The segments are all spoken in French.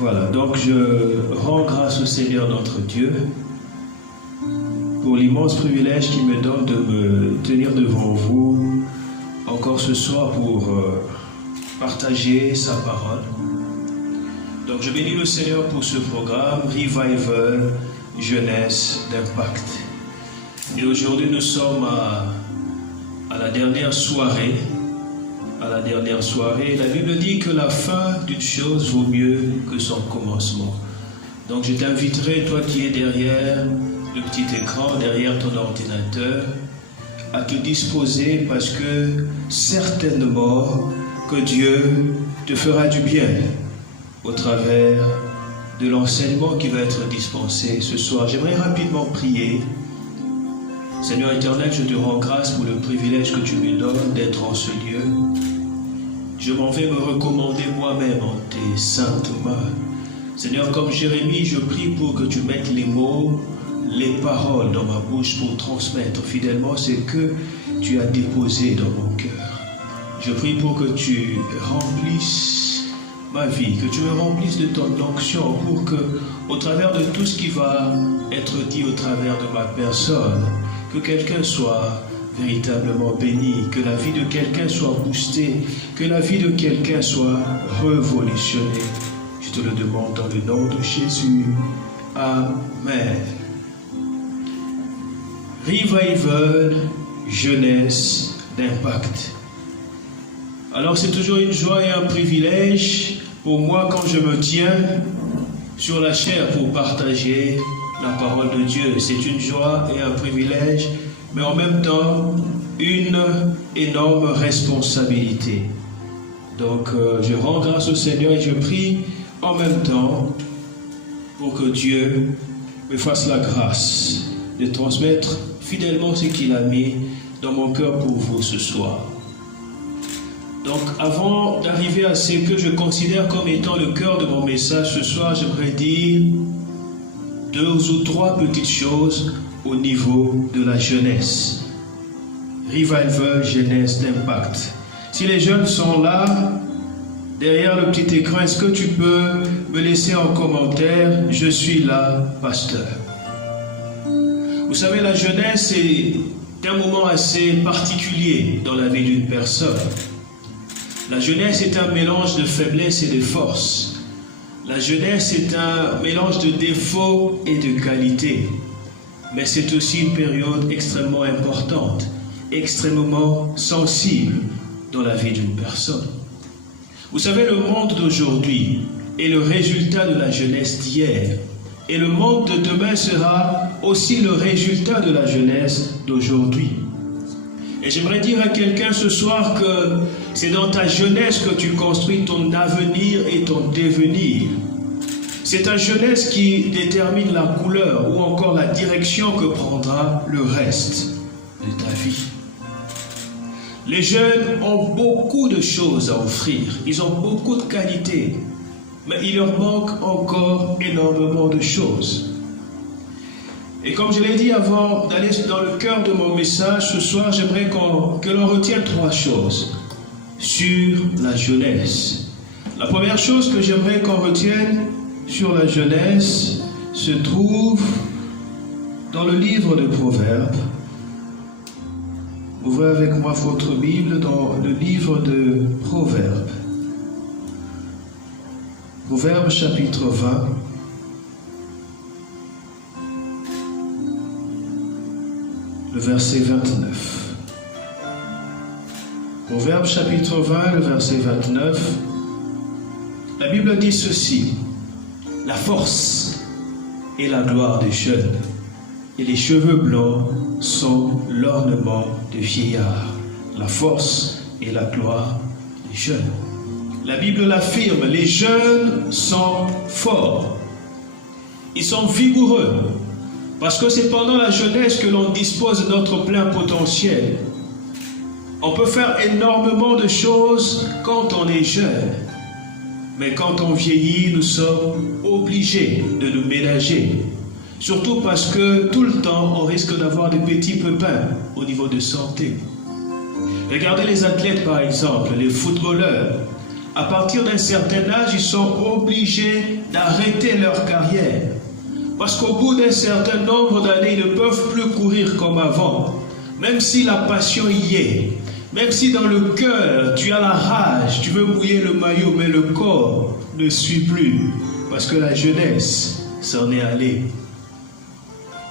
Voilà, donc je rends grâce au Seigneur notre Dieu pour l'immense privilège qu'il me donne de me tenir devant vous encore ce soir pour partager sa parole. Donc je bénis le Seigneur pour ce programme Revival Jeunesse d'Impact. Et aujourd'hui nous sommes à la dernière soirée. La Bible dit que la fin d'une chose vaut mieux que son commencement. Donc je t'inviterai, toi qui es derrière le petit écran, derrière ton ordinateur, à te disposer parce que certainement que Dieu te fera du bien au travers de l'enseignement qui va être dispensé ce soir. J'aimerais rapidement prier. Seigneur éternel, je te rends grâce pour le privilège que tu me donnes d'être en ce lieu. Je m'en vais me recommander moi-même en tes saintes mains. Seigneur, comme Jérémie, je prie pour que tu mettes les mots, les paroles dans ma bouche pour transmettre fidèlement ce que tu as déposé dans mon cœur. Je prie pour que tu remplisses ma vie, que tu me remplisses de ton onction pour que, au travers de tout ce qui va être dit au travers de ma personne, que quelqu'un soit véritablement béni, que la vie de quelqu'un soit boostée, que la vie de quelqu'un soit révolutionnée. Je te le demande dans le nom de Jésus. Amen. Revival, jeunesse d'Impact. Alors c'est toujours une joie et un privilège pour moi quand je me tiens sur la chair pour partager la parole de Dieu. C'est une joie et un privilège, mais en même temps, une énorme responsabilité. Donc, je rends grâce au Seigneur et je prie en même temps pour que Dieu me fasse la grâce de transmettre fidèlement ce qu'il a mis dans mon cœur pour vous ce soir. Donc, avant d'arriver à ce que je considère comme étant le cœur de mon message ce soir, j'aimerais dire 2 ou 3 petites choses au niveau de la jeunesse. Revival, jeunesse d'Impact. Si les jeunes sont là, derrière le petit écran, est-ce que tu peux me laisser en commentaire « Je suis là, pasteur ». Vous savez, la jeunesse est un moment assez particulier dans la vie d'une personne. La jeunesse est un mélange de faiblesse et de force. La jeunesse est un mélange de défauts et de qualités. Mais c'est aussi une période extrêmement importante, extrêmement sensible dans la vie d'une personne. Vous savez, le monde d'aujourd'hui est le résultat de la jeunesse d'hier. Et le monde de demain sera aussi le résultat de la jeunesse d'aujourd'hui. Et j'aimerais dire à quelqu'un ce soir que c'est dans ta jeunesse que tu construis ton avenir et ton devenir. C'est ta jeunesse qui détermine la couleur ou encore la direction que prendra le reste de ta vie. Les jeunes ont beaucoup de choses à offrir, ils ont beaucoup de qualités, mais il leur manque encore énormément de choses. Et comme je l'ai dit avant d'aller dans le cœur de mon message, ce soir, j'aimerais que l'on retienne 3 choses sur la jeunesse. La première chose que j'aimerais qu'on retienne sur la jeunesse se trouve dans le livre de Proverbes. Ouvrez avec moi votre Bible dans le livre de Proverbes. Proverbes chapitre 20. Le verset 29. Proverbes chapitre 20, le verset 29. La Bible dit ceci. La force est la gloire des jeunes, et les cheveux blancs sont l'ornement des vieillards. La force est la gloire des jeunes. La Bible l'affirme, les jeunes sont forts. Ils sont vigoureux, parce que c'est pendant la jeunesse que l'on dispose de notre plein potentiel. On peut faire énormément de choses quand on est jeune. Mais quand on vieillit, nous sommes obligés de nous ménager. Surtout parce que tout le temps, on risque d'avoir des petits pépins au niveau de santé. Regardez les athlètes par exemple, les footballeurs. à partir d'un certain âge, ils sont obligés d'arrêter leur carrière. Parce qu'au bout d'un certain nombre d'années, ils ne peuvent plus courir comme avant. Même si la passion y est, même si dans le cœur, tu as la rage, tu veux mouiller le maillot, mais le corps ne suit plus. Parce que la jeunesse s'en est allée.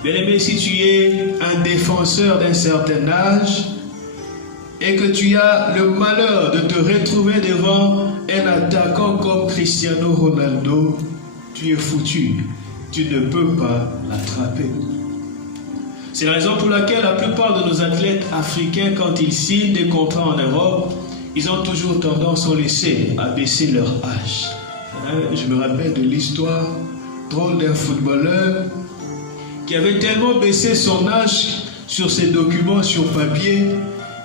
Bien-aimé, si tu es un défenseur d'un certain âge et que tu as le malheur de te retrouver devant un attaquant comme Cristiano Ronaldo, tu es foutu. Tu ne peux pas l'attraper. C'est la raison pour laquelle la plupart de nos athlètes africains, quand ils signent des contrats en Europe, ils ont toujours tendance, on le sait, à baisser leur âge. Je me rappelle de l'histoire drôle d'un footballeur qui avait tellement baissé son âge sur ses documents sur papier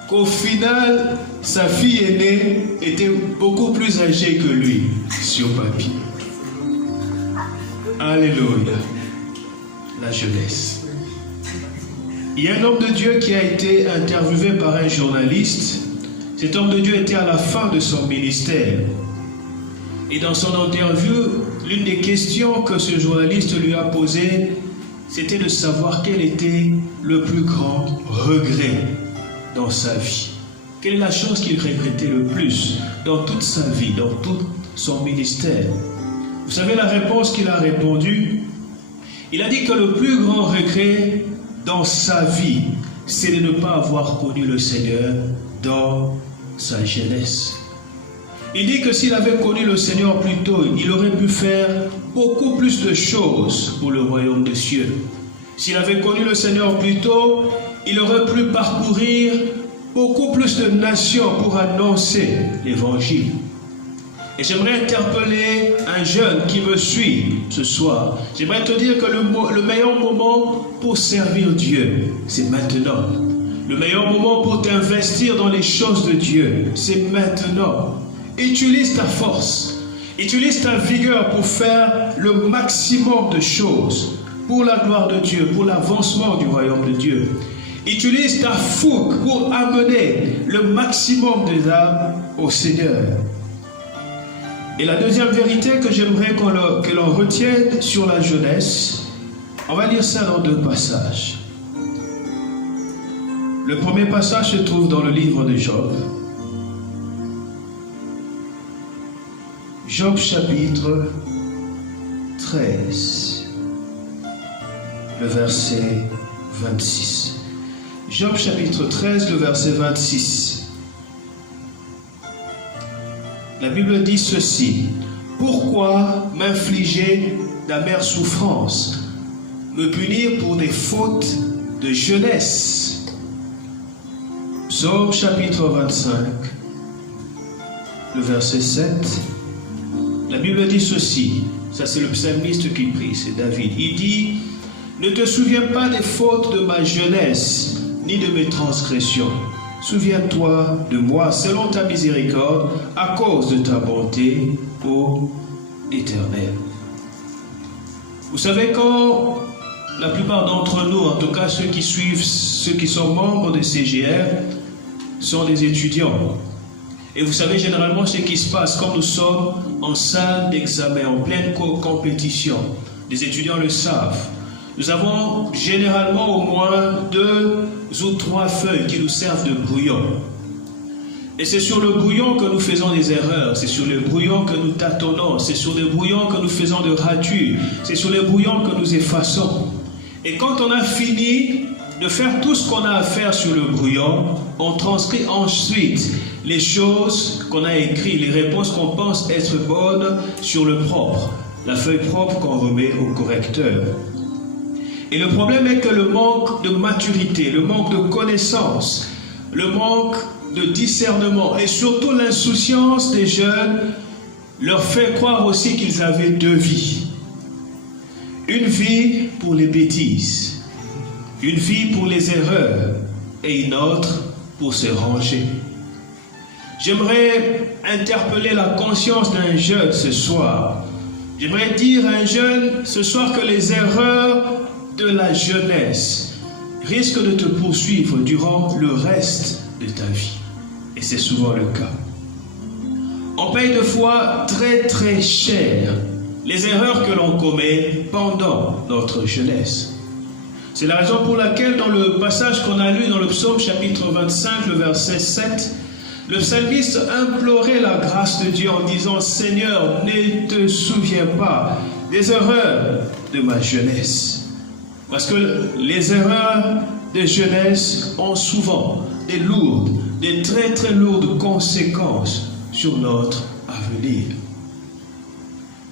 qu'au final, sa fille aînée était beaucoup plus âgée que lui sur papier. Alléluia. La jeunesse. Il y a un homme de Dieu qui a été interviewé par un journaliste. Cet homme de Dieu était à la fin de son ministère. Et dans son interview, l'une des questions que ce journaliste lui a posées, c'était de savoir quel était le plus grand regret dans sa vie. Quelle est la chose qu'il regrettait le plus dans toute sa vie, dans tout son ministère? Vous savez la réponse qu'il a répondu? Il a dit que le plus grand regret dans sa vie, c'est de ne pas avoir connu le Seigneur dans sa jeunesse. Il dit que s'il avait connu le Seigneur plus tôt, il aurait pu faire beaucoup plus de choses pour le royaume des cieux. S'il avait connu le Seigneur plus tôt, il aurait pu parcourir beaucoup plus de nations pour annoncer l'évangile. Et j'aimerais interpeller un jeune qui me suit ce soir. J'aimerais te dire que le meilleur moment pour servir Dieu, c'est maintenant. Le meilleur moment pour t'investir dans les choses de Dieu, c'est maintenant. Utilise ta force, utilise ta vigueur pour faire le maximum de choses pour la gloire de Dieu, pour l'avancement du royaume de Dieu. Utilise ta fougue pour amener le maximum des âmes au Seigneur. Et la deuxième vérité que j'aimerais que l'on retienne sur la jeunesse, on va lire ça dans deux passages. Le premier passage se trouve dans le livre de Job. Job chapitre 13, le verset 26. Job chapitre 13, le verset 26. La Bible dit ceci: pourquoi m'infliger d'amères souffrances, me punir pour des fautes de jeunesse? Psaume chapitre 25, le verset 7. La Bible dit ceci, ça c'est le psalmiste qui prie, c'est David. Il dit: ne te souviens pas des fautes de ma jeunesse, ni de mes transgressions. Souviens-toi de moi selon ta miséricorde, à cause de ta bonté, ô Éternel. Vous savez, quand la plupart d'entre nous, en tout cas ceux qui suivent, ceux qui sont membres de CGR, sont des étudiants. Et vous savez généralement ce qui se passe quand nous sommes en salle d'examen, en pleine compétition. Les étudiants le savent. Nous avons généralement au moins 2 ou 3 feuilles qui nous servent de brouillon. Et c'est sur le brouillon que nous faisons des erreurs, c'est sur le brouillon que nous tâtonnons, c'est sur le brouillon que nous faisons de ratures, c'est sur le brouillon que nous effaçons. Et quand on a fini de faire tout ce qu'on a à faire sur le brouillon, on transcrit ensuite les choses qu'on a écrites, les réponses qu'on pense être bonnes sur le propre, la feuille propre qu'on remet au correcteur. Et le problème est que le manque de maturité, le manque de connaissance, le manque de discernement et surtout l'insouciance des jeunes leur fait croire aussi qu'ils avaient 2 vies. Une vie pour les bêtises, une vie pour les erreurs et une autre pour se ranger. J'aimerais interpeller la conscience d'un jeune ce soir. J'aimerais dire à un jeune ce soir que les erreurs de la jeunesse risquent de te poursuivre durant le reste de ta vie. Et c'est souvent le cas. On On paye de fois très très cher les erreurs que l'on commet pendant notre jeunesse. C'est la raison pour laquelle dans le passage qu'on a lu dans le psaume chapitre 25, le verset 7, le psalmiste implorait la grâce de Dieu en disant « Seigneur, ne te souviens pas des erreurs de ma jeunesse. » Parce que les erreurs de jeunesse ont souvent des très très lourdes conséquences sur notre avenir.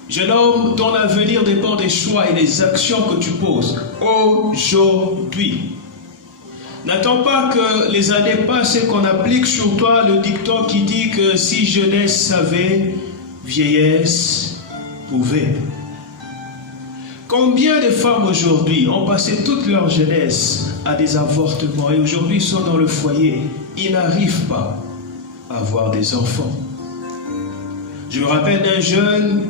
Jeune homme, ton avenir dépend des choix et des actions que tu poses aujourd'hui. N'attends pas que les années passent et qu'on applique sur toi le dicton qui dit que si jeunesse savait, vieillesse pouvait. Combien de femmes aujourd'hui ont passé toute leur jeunesse à des avortements et aujourd'hui sont dans le foyer, ils n'arrivent pas à avoir des enfants. Je me rappelle d'un jeune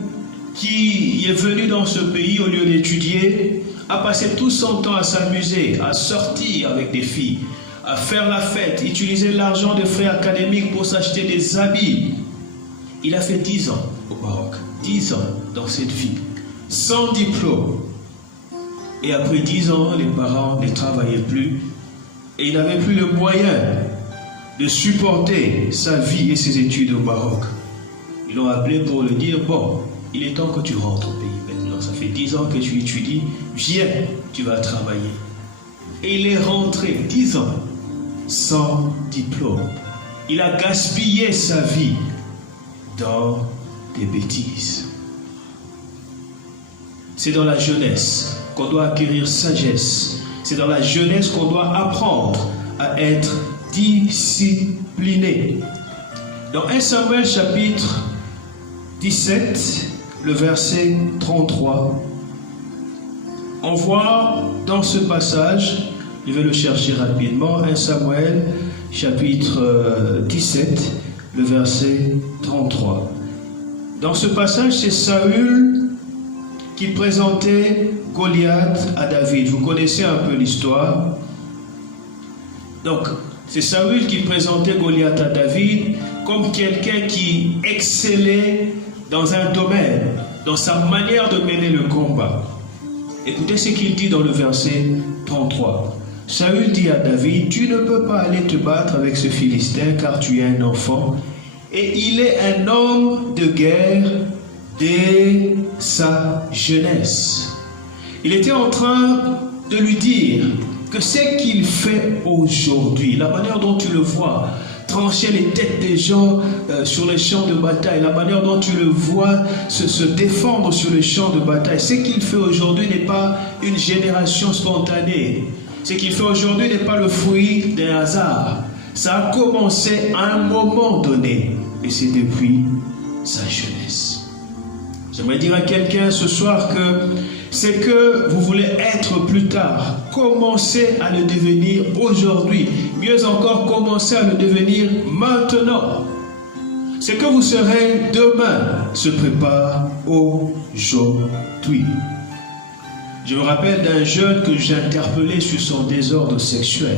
qui est venu dans ce pays au lieu d'étudier, a passé tout son temps à s'amuser, à sortir avec des filles, à faire la fête, utiliser l'argent des frais académiques pour s'acheter des habits. Il a fait 10 ans au Maroc, 10 ans dans cette vie, sans diplôme. Et après 10 ans, les parents ne travaillaient plus et il n'avait plus le moyen de supporter sa vie et ses études au Maroc. Ils l'ont appelé pour lui dire, bon, il est temps que tu rentres au pays maintenant. Ça fait 10 ans que tu étudies, viens, tu vas travailler. Et il est rentré 10 ans sans diplôme. Il a gaspillé sa vie dans des bêtises. C'est dans la jeunesse qu'on doit acquérir sagesse. C'est dans la jeunesse qu'on doit apprendre à être discipliné. Dans 1 Samuel chapitre 17, le verset 33, on voit dans ce passage, je vais le chercher rapidement, 1 Samuel chapitre 17, le verset 33. Dans ce passage, c'est Saül qui présentait Goliath à David. Vous connaissez un peu l'histoire. Donc, c'est Saül qui présentait Goliath à David comme quelqu'un qui excellait dans un domaine, dans sa manière de mener le combat. Écoutez ce qu'il dit dans le verset 33. Saül dit à David, « Tu ne peux pas aller te battre avec ce Philistin car tu es un enfant et il est un homme de guerre dès sa jeunesse. » Il était en train de lui dire que ce qu'il fait aujourd'hui, la manière dont tu le vois, trancher les têtes des gens sur les champs de bataille, la manière dont tu le vois se défendre sur les champs de bataille, ce qu'il fait aujourd'hui n'est pas une génération spontanée. Ce qu'il fait aujourd'hui n'est pas le fruit d'un hasard. Ça a commencé à un moment donné et c'est depuis sa jeunesse. J'aimerais dire à quelqu'un ce soir que c'est que vous voulez être plus tard. Commencez à le devenir aujourd'hui. Mieux encore, commencez à le devenir maintenant. Ce que vous serez demain se prépare aujourd'hui. Je me rappelle d'un jeune que j'ai interpellé sur son désordre sexuel.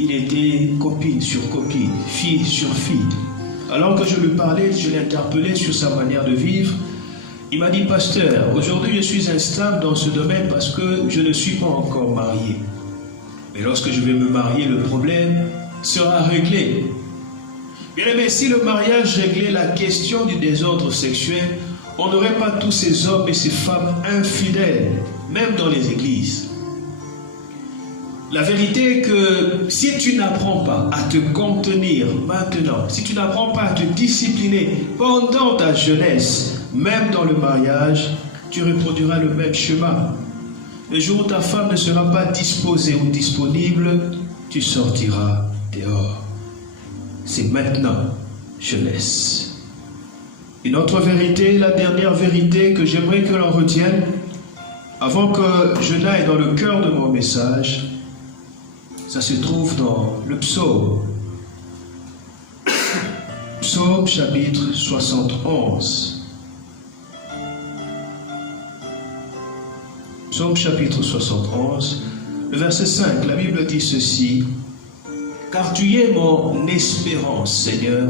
Il était copine sur copine, fille sur fille. Alors que je lui parlais, je l'ai interpellé sur sa manière de vivre. Il m'a dit, pasteur, aujourd'hui je suis instable dans ce domaine parce que je ne suis pas encore marié. Mais lorsque je vais me marier, le problème sera réglé. Bien aimé, si le mariage réglait la question du désordre sexuel, on n'aurait pas tous ces hommes et ces femmes infidèles, même dans les églises. La vérité est que si tu n'apprends pas à te contenir maintenant, si tu n'apprends pas à te discipliner pendant ta jeunesse, même dans le mariage, tu reproduiras le même chemin. Le jour où ta femme ne sera pas disposée ou disponible, tu sortiras dehors. C'est maintenant, jeunesse. Une autre vérité, la dernière vérité que j'aimerais que l'on retienne, avant que je n'aille dans le cœur de mon message, ça se trouve dans le psaume. Psaume chapitre 71. Psaume chapitre 71, le verset 5, la Bible dit ceci. « Car tu es mon espérance, Seigneur,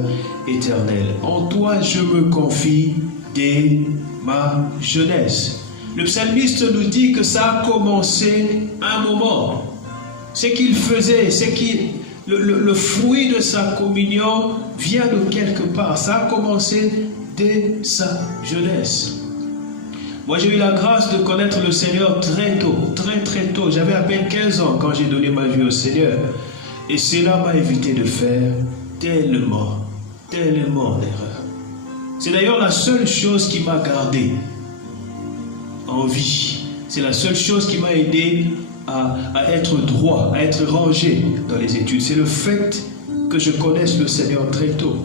Éternel. En toi je me confie dès ma jeunesse. Le psalmiste nous dit que ça a commencé un moment. Ce qu'il faisait, le fruit de sa communion vient de quelque part. Ça a commencé dès sa jeunesse. Moi, j'ai eu la grâce de connaître le Seigneur très tôt, très tôt. J'avais à peine 15 ans quand j'ai donné ma vie au Seigneur. Et cela m'a évité de faire tellement d'erreurs. C'est d'ailleurs la seule chose qui m'a gardé en vie. C'est la seule chose qui m'a aidé à être droit, à être rangé dans les études. C'est le fait que je connaisse le Seigneur très tôt.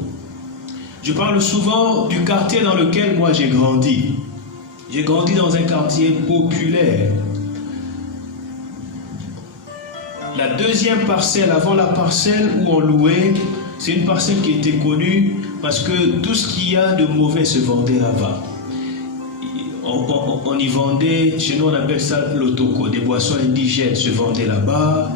Je parle souvent du quartier dans lequel moi j'ai grandi. J'ai grandi dans un quartier populaire. La deuxième parcelle, avant la parcelle où on louait, c'est une parcelle qui était connue parce que tout ce qu'il y a de mauvais se vendait là-bas. On y vendait, chez nous on appelle ça l'otoko, des boissons indigènes se vendaient là-bas.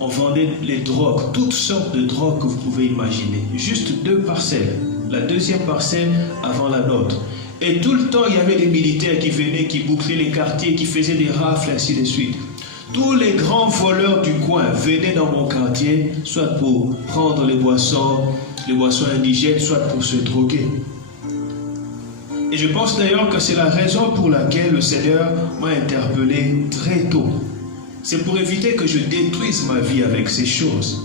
On vendait les drogues, toutes sortes de drogues que vous pouvez imaginer. Juste 2 parcelles. La deuxième parcelle avant la nôtre. Et tout le temps, il y avait des militaires qui venaient, qui bouclaient les quartiers, qui faisaient des rafles, ainsi de suite. Tous les grands voleurs du coin venaient dans mon quartier, soit pour prendre les boissons indigènes, soit pour se droguer. Et je pense d'ailleurs que c'est la raison pour laquelle le Seigneur m'a interpellé très tôt. C'est pour éviter que je détruise ma vie avec ces choses.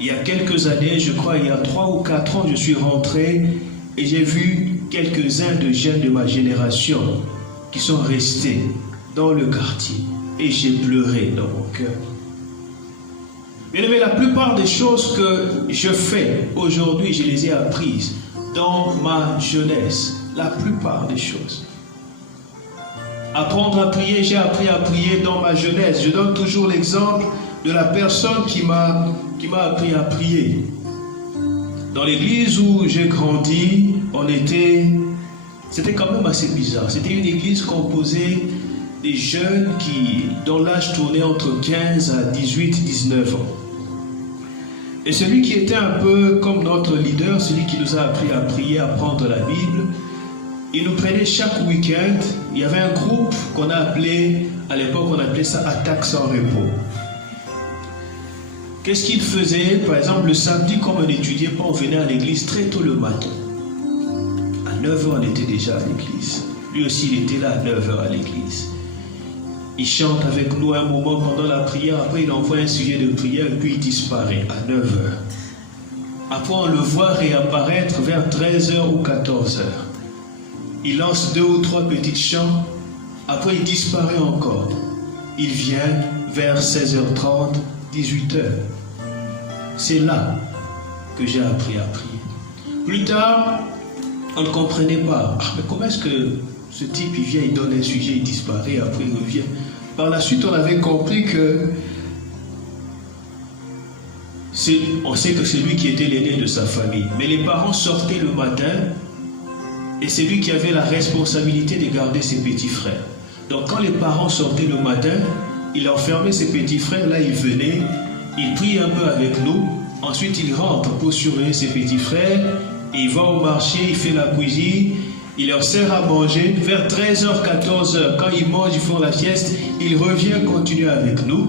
Il y a quelques années, je crois il y a 3 ou 4 ans, je suis rentré et j'ai vu quelques-uns de jeunes de ma génération qui sont restés dans le quartier. Et j'ai pleuré dans mon cœur. Mais la plupart des choses que je fais aujourd'hui, je les ai apprises dans ma jeunesse. La plupart des choses. Apprendre à prier, j'ai appris à prier dans ma jeunesse. Je donne toujours l'exemple de la personne qui m'a appris à prier. Dans l'église où j'ai grandi, c'était quand même assez bizarre. C'était une église composée des jeunes dont l'âge tournait entre 15 à 18, 19 ans. Et celui qui était un peu comme notre leader, celui qui nous a appris à prier, à prendre la Bible, il nous prenait chaque week-end. Il y avait un groupe qu'on a appelé, à l'époque on appelait ça Attaque sans repos. Qu'est-ce qu'il faisait? Par exemple, le samedi, comme on n'étudiait pas, on venait à l'église très tôt le matin. À 9h, on était déjà à l'église. Lui aussi, il était là à 9h à l'église. Il chante avec nous un moment pendant la prière. Après, il envoie un sujet de prière et puis il disparaît à 9h. Après, on le voit réapparaître vers 13h ou 14h. Il lance 2 ou 3 petites chants. Après, il disparaît encore. Il vient vers 16h30, 18h. C'est là que j'ai appris à prier. Plus tard, on ne comprenait pas. Mais comment est-ce que ce type, il vient, il donne un sujet, il disparaît, après il revient. Par la suite, on avait compris que on sait que c'est lui qui était l'aîné de sa famille. Mais les parents sortaient le matin et c'est lui qui avait la responsabilité de garder ses petits frères. Donc quand les parents sortaient le matin, il enfermait ses petits frères, là il venait, il prie un peu avec nous, ensuite il rentre pour surveiller ses petits frères, et il va au marché, il fait la cuisine, il leur sert à manger, vers 13h, 14h, quand ils mangent, ils font la sieste, il revient continuer avec nous,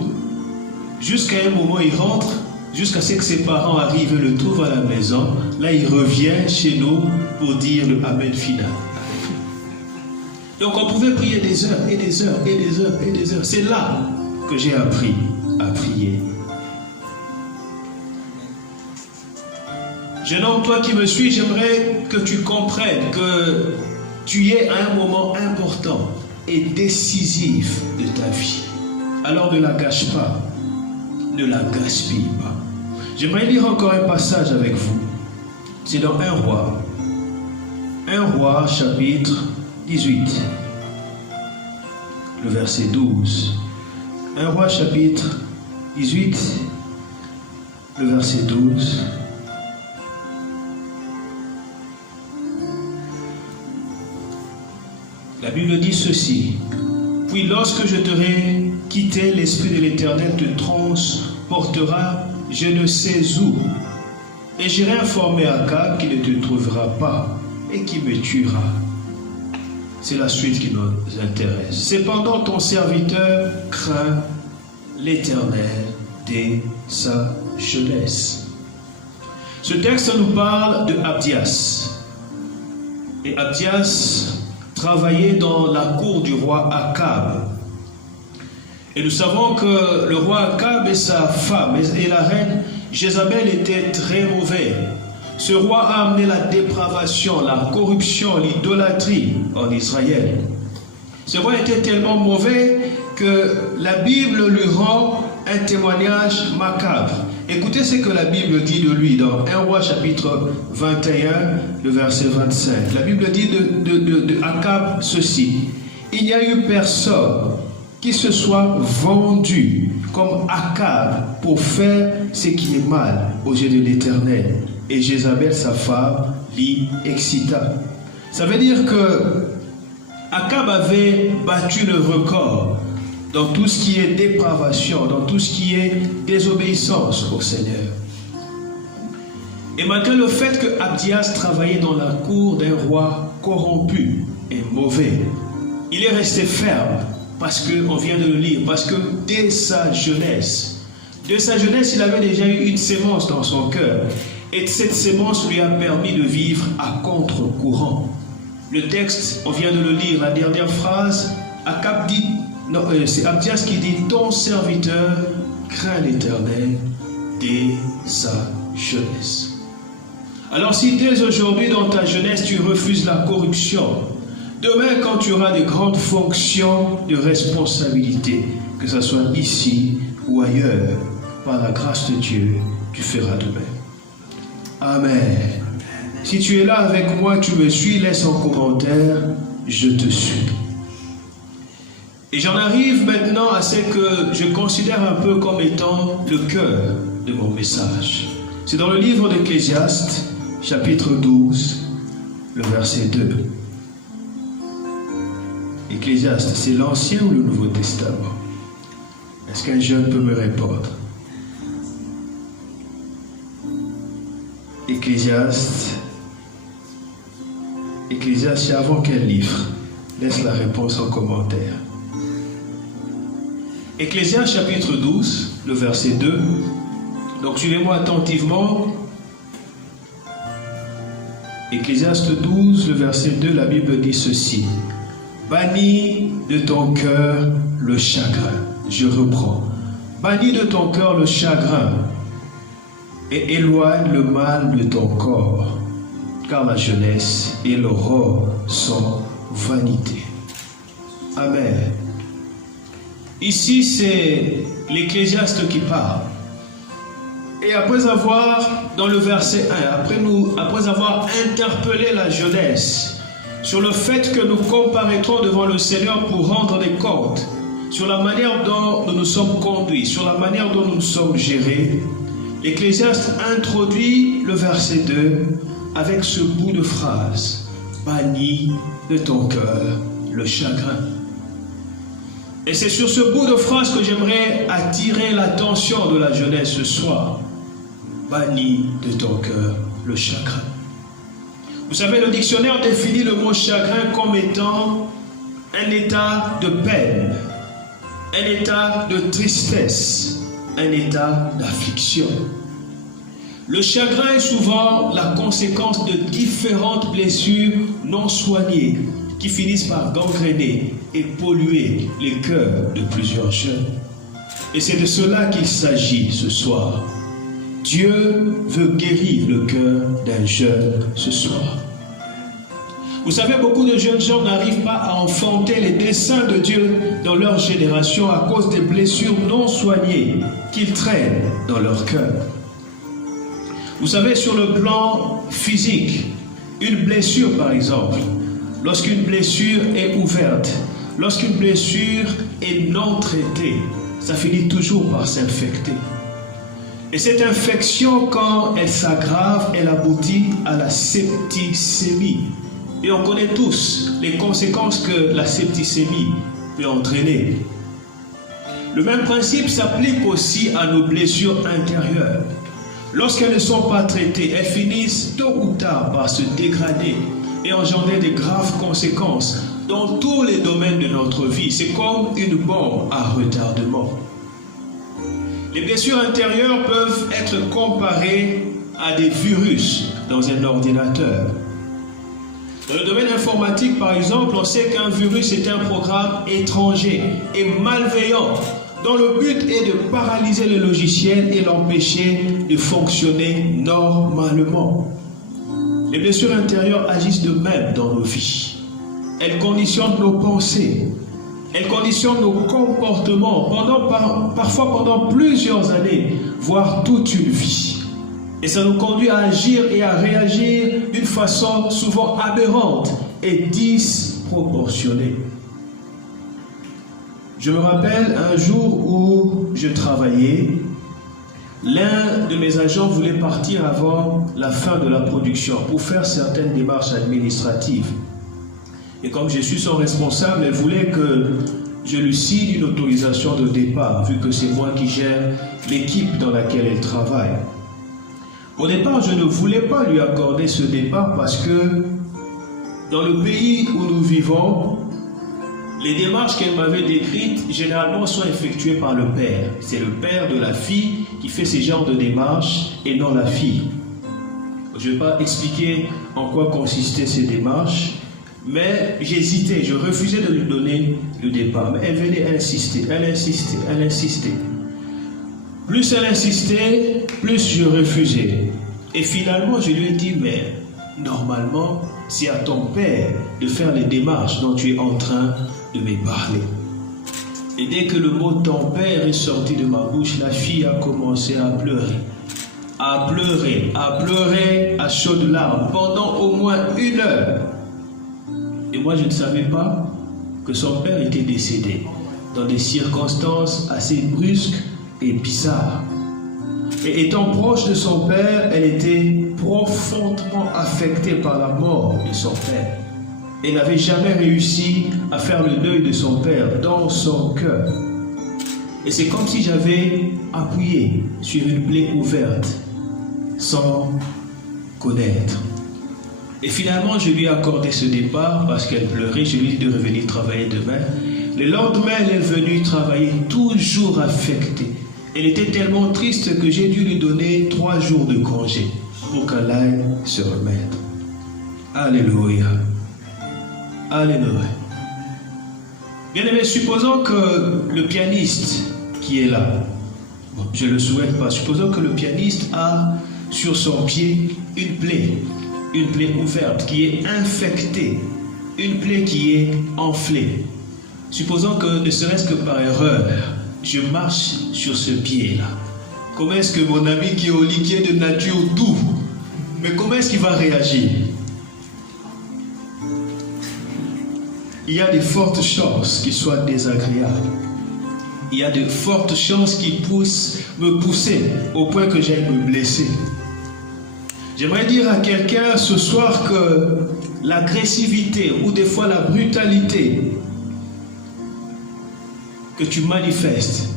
jusqu'à un moment il rentre, jusqu'à ce que ses parents arrivent et le trouvent à la maison, là il revient chez nous pour dire le Amen final. Donc on pouvait prier des heures et des heures et des heures et des heures. C'est là que j'ai appris à prier. Jeune homme, toi qui me suis, j'aimerais que tu comprennes que tu es à un moment important et décisif de ta vie. Alors ne la gâche pas, ne la gaspille pas. J'aimerais lire encore un passage avec vous. C'est dans 1 Roi. 1 Roi, chapitre 18. Le verset 12. 1 Roi, chapitre 18. Le verset 12. La Bible dit ceci. Puis lorsque je t'aurai quitté, l'Esprit de l'Éternel te transportera, je ne sais où. et j'irai informer Akab qui ne te trouvera pas et qui me tuera. C'est la suite qui nous intéresse. Cependant, ton serviteur craint l'Éternel dès sa jeunesse. Ce texte nous parle de Abdias. Et Abdias travaillait dans la cour du roi Akab. Et nous savons que le roi Akab et sa femme et la reine Jézabel étaient très mauvais. Ce roi a amené la dépravation, la corruption, l'idolâtrie en Israël. Ce roi était tellement mauvais que la Bible lui rend un témoignage macabre. Écoutez ce que la Bible dit de lui dans 1 Roi chapitre 21, le verset 25. La Bible dit de Akab ceci: il n'y a eu personne qui se soit vendu comme Akab pour faire ce qui est mal aux yeux de l'Éternel. Et Jézabel, sa femme, l'y excita. Ça veut dire que Akab avait battu le record dans tout ce qui est dépravation, dans tout ce qui est désobéissance au Seigneur. Et malgré le fait que Abdias travaillait dans la cour d'un roi corrompu et mauvais, il est resté ferme, parce qu'on vient de le lire, parce que dès sa jeunesse, il avait déjà eu une sémence dans son cœur. Et cette sémence lui a permis de vivre à contre-courant. Le texte, on vient de le lire, la dernière phrase, Akab dit, non, c'est Abdias qui dit: ton serviteur craint l'Éternel dès sa jeunesse. Alors si dès aujourd'hui dans ta jeunesse tu refuses la corruption, demain quand tu auras de grandes fonctions de responsabilité, que ce soit ici ou ailleurs, par la grâce de Dieu, tu feras de même. Amen. Si tu es là avec moi, tu me suis, laisse en commentaire, je te suis. Et j'en arrive maintenant à ce que je considère un peu comme étant le cœur de mon message. C'est dans le livre d'Ecclésiaste, chapitre 12, le verset 2. Ecclésiaste, c'est l'Ancien ou le Nouveau Testament? Est-ce qu'un jeune peut me répondre? Ecclésiaste, c'est avant quel livre? Laisse la réponse en commentaire. Ecclésiaste chapitre 12, le verset 2. Donc suivez-moi attentivement. Ecclésiaste 12, le verset 2, la Bible dit ceci: bannis de ton cœur le chagrin. Je reprends. Bannis de ton cœur le chagrin et éloigne le mal de ton corps, car la jeunesse et l'aurore sont vanité. Amen. Ici, c'est l'Ecclésiaste qui parle. Et après avoir, dans le verset 1, après avoir interpellé la jeunesse sur le fait que nous comparaîtrons devant le Seigneur pour rendre des comptes, sur la manière dont nous nous sommes conduits, sur la manière dont nous nous sommes gérés, l'Ecclésiaste introduit le verset 2 avec ce bout de phrase: bannis de ton cœur le chagrin. Et c'est sur ce bout de phrase que j'aimerais attirer l'attention de la jeunesse ce soir. Bannis de ton cœur le chagrin. Vous savez, le dictionnaire définit le mot chagrin comme étant un état de peine, un état de tristesse, un état d'affliction. Le chagrin est souvent la conséquence de différentes blessures non soignées qui finissent par gangréner et polluer les cœurs de plusieurs jeunes. Et c'est de cela qu'il s'agit ce soir. Dieu veut guérir le cœur d'un jeune ce soir. Vous savez, beaucoup de jeunes gens n'arrivent pas à enfanter les desseins de Dieu dans leur génération à cause des blessures non soignées qu'ils traînent dans leur cœur. Vous savez, sur le plan physique, une blessure par exemple, lorsqu'une blessure est ouverte, lorsqu'une blessure est non traitée, ça finit toujours par s'infecter. Et cette infection, quand elle s'aggrave, elle aboutit à la septicémie. Et on connaît tous les conséquences que la septicémie peut entraîner. Le même principe s'applique aussi à nos blessures intérieures. lorsqu'elles ne sont pas traitées, elles finissent tôt ou tard par se dégrader et engendrer de graves conséquences dans tous les domaines de notre vie. C'est comme une bombe à retardement. Les blessures intérieures peuvent être comparées à des virus dans un ordinateur. Dans le domaine informatique, par exemple, on sait qu'un virus est un programme étranger et malveillant dont le but est de paralyser le logiciel et l'empêcher de fonctionner normalement. Les blessures intérieures agissent de même dans nos vies. Elles conditionnent nos pensées. Elles conditionnent nos comportements parfois pendant plusieurs années, voire toute une vie. Et ça nous conduit à agir et à réagir d'une façon souvent aberrante et disproportionnée. Je me rappelle un jour où je travaillais, l'un de mes agents voulait partir avant la fin de la production pour faire certaines démarches administratives. Et comme je suis son responsable, elle voulait que je lui signe une autorisation de départ, vu que c'est moi qui gère l'équipe dans laquelle elle travaille. Au départ, je ne voulais pas lui accorder ce départ parce que dans le pays où nous vivons, les démarches qu'elle m'avait décrites, généralement, sont effectuées par le père. C'est le père de la fille qui fait ces genres de démarches et non la fille. Je ne vais pas expliquer en quoi consistaient ces démarches, mais j'hésitais, je refusais de lui donner le départ. Mais elle venait insister, elle insistait, elle insistait. Plus elle insistait, plus je refusais. Et finalement, je lui ai dit, mais normalement, c'est à ton père de faire les démarches dont tu es en train de me parler. Et dès que le mot ton père est sorti de ma bouche, la fille a commencé à pleurer. À pleurer, à pleurer à chaudes larmes pendant au moins 1 heure. Et moi, je ne savais pas que son père était décédé dans des circonstances assez brusques et bizarres. Et étant proche de son père, elle était profondément affectée par la mort de son père. Elle n'avait jamais réussi à faire le deuil de son père dans son cœur. Et c'est comme si j'avais appuyé sur une plaie ouverte sans connaître. Et finalement, je lui ai accordé ce départ parce qu'elle pleurait. Je lui ai dit de revenir travailler demain. Le lendemain, elle est venue travailler toujours affectée. Elle était tellement triste que j'ai dû lui donner 3 jours de congé pour qu'elle aille se remettre. Alléluia. Alléluia. Bien aimé, supposons que le pianiste qui est là, je ne le souhaite pas, supposons que le pianiste a sur son pied une plaie ouverte qui est infectée, une plaie qui est enflée. Supposons que, ne serait-ce que par erreur, je marche sur ce pied-là. Comment est-ce que mon ami qui est au lit, qui est de nature doux, mais comment est-ce qu'il va réagir? Il y a de fortes chances qu'il soit désagréable. Il y a de fortes chances qu'il puisse me pousser au point que j'aille me blesser. J'aimerais dire à quelqu'un ce soir que l'agressivité ou des fois la brutalité que tu manifestes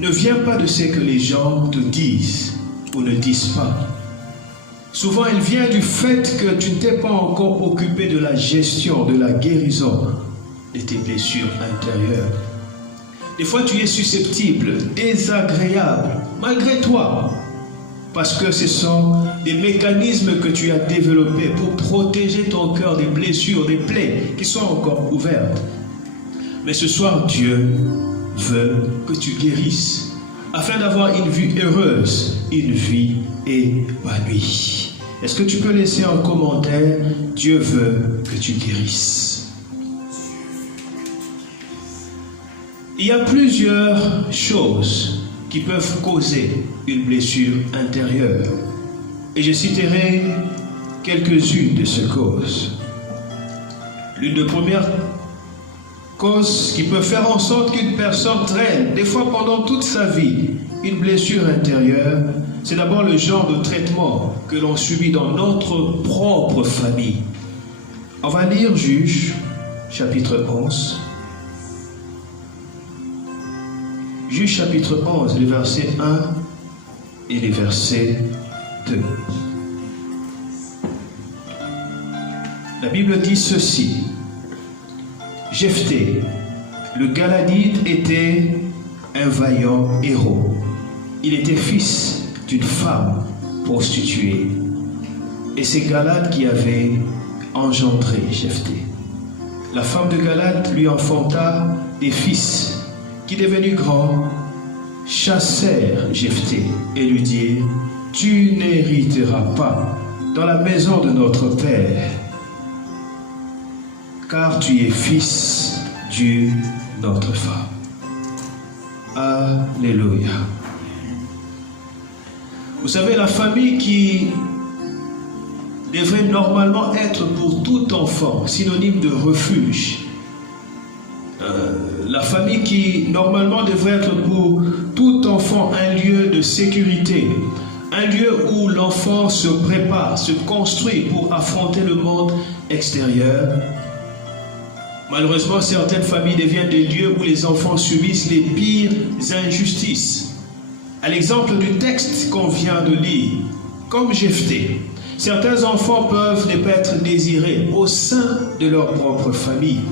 ne vient pas de ce que les gens te disent ou ne disent pas. Souvent, elle vient du fait que tu ne t'es pas encore occupé de la gestion, de la guérison de tes blessures intérieures. Des fois, tu es susceptible, désagréable, malgré toi, parce que ce sont des mécanismes que tu as développés pour protéger ton cœur des blessures, des plaies qui sont encore ouvertes. Mais ce soir, Dieu veut que tu guérisses, afin d'avoir une vie heureuse, une vie épanouie. Est-ce que tu peux laisser un commentaire? Dieu veut que tu guérisses. Il y a plusieurs choses qui peuvent causer une blessure intérieure. Et je citerai quelques-unes de ces causes. L'une des premières causes qui peut faire en sorte qu'une personne traîne, des fois pendant toute sa vie, une blessure intérieure, c'est d'abord le genre de traitement que l'on subit dans notre propre famille. On va lire Juge, chapitre 11. Juge, chapitre 11, les versets 1 et les versets 2. La Bible dit ceci. Jephthé, le Galadite, était un vaillant héros. Il était fils d'une femme prostituée. Et c'est Galad qui avait engendré Jephthé. La femme de Galad lui enfanta des fils qui, devenus grands, chassèrent Jephthé et lui dirent: tu n'hériteras pas dans la maison de notre père, car tu es fils d'une autre femme. Alléluia. Vous savez, la famille qui devrait normalement être pour tout enfant synonyme de refuge, la famille qui normalement devrait être pour tout enfant un lieu de sécurité, un lieu où l'enfant se prépare, se construit pour affronter le monde extérieur. Malheureusement, certaines familles deviennent des lieux où les enfants subissent les pires injustices. À l'exemple du texte qu'on vient de lire, comme Jephthé, certains enfants peuvent ne pas être désirés au sein de leur propre famille.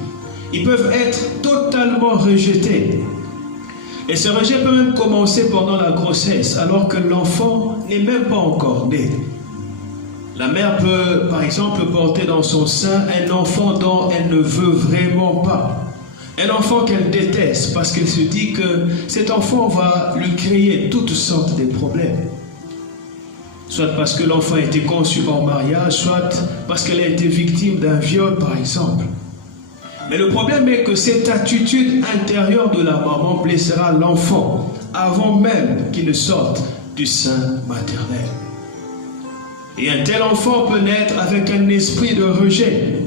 Ils peuvent être totalement rejetés. Et ce rejet peut même commencer pendant la grossesse, alors que l'enfant n'est même pas encore né. La mère peut, par exemple, porter dans son sein un enfant dont elle ne veut vraiment pas. Un enfant qu'elle déteste parce qu'elle se dit que cet enfant va lui créer toutes sortes de problèmes. Soit parce que l'enfant a été conçu en mariage, soit parce qu'elle a été victime d'un viol, par exemple. Mais le problème est que cette attitude intérieure de la maman blessera l'enfant avant même qu'il ne sorte du sein maternel. Et un tel enfant peut naître avec un esprit de rejet.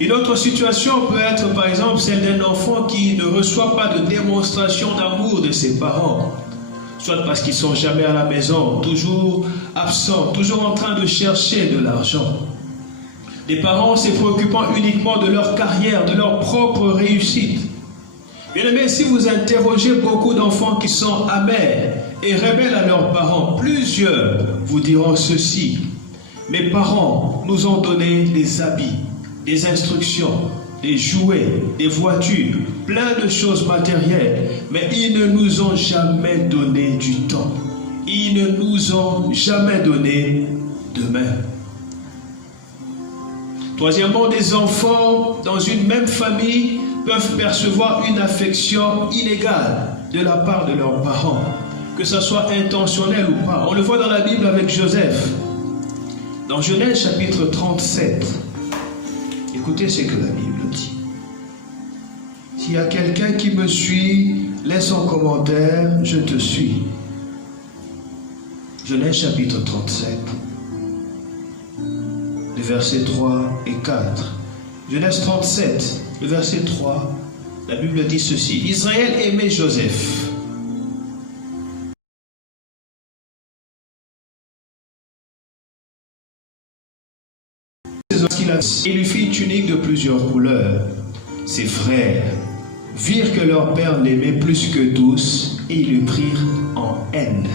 Une autre situation peut être par exemple celle d'un enfant qui ne reçoit pas de démonstration d'amour de ses parents. Soit parce qu'ils ne sont jamais à la maison, toujours absents, toujours en train de chercher de l'argent. Des parents se préoccupant uniquement de leur carrière, de leur propre réussite. Bien aimé, si vous interrogez beaucoup d'enfants qui sont amers et rebelles à leurs parents, plusieurs vous diront ceci: mes parents nous ont donné des habits, des instructions, des jouets, des voitures, plein de choses matérielles, mais ils ne nous ont jamais donné du temps. Ils ne nous ont jamais donné de main. Troisièmement, des enfants dans une même famille peuvent percevoir une affection inégale de la part de leurs parents, que ce soit intentionnel ou pas. On le voit dans la Bible avec Joseph. Dans Genèse chapitre 37, écoutez ce que la Bible dit. S'il y a quelqu'un qui me suit, laisse en commentaire, je te suis. Genèse chapitre 37, les versets 3 et 4. Genèse 37, le verset 3, la Bible dit ceci: Israël aimait Joseph. Il lui fit une tunique de plusieurs couleurs. Ses frères virent que leur père l'aimait plus que tous et ils le prirent en haine.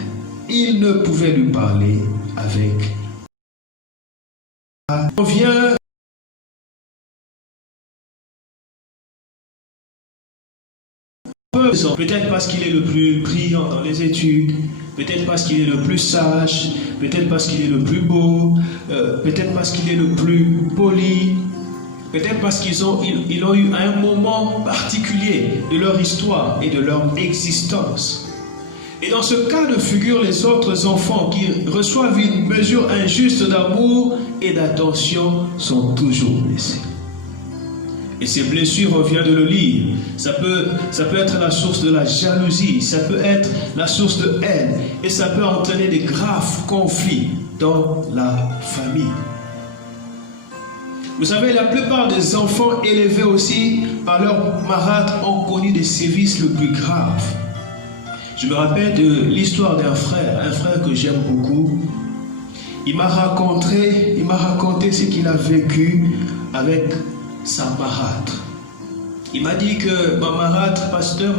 Ils ne pouvaient lui parler avec. On vient peut-être parce qu'il est le plus brillant dans les études, peut-être parce qu'il est le plus sage, peut-être parce qu'il est le plus beau, peut-être parce qu'il est le plus poli, peut-être parce qu'ils ont eu un moment particulier de leur histoire et de leur existence. Et dans ce cas de figure, les autres enfants qui reçoivent une mesure injuste d'amour et d'attention sont toujours blessés. Et ces blessures, on vient de le lire, ça peut être la source de la jalousie, ça peut être la source de haine, et ça peut entraîner des graves conflits dans la famille. Vous savez, la plupart des enfants élevés aussi par leurs marâtres ont connu des sévices le plus graves. Je me rappelle de l'histoire d'un frère, un frère que j'aime beaucoup. Il m'a raconté ce qu'il a vécu avec sa marâtre. Il m'a dit que ma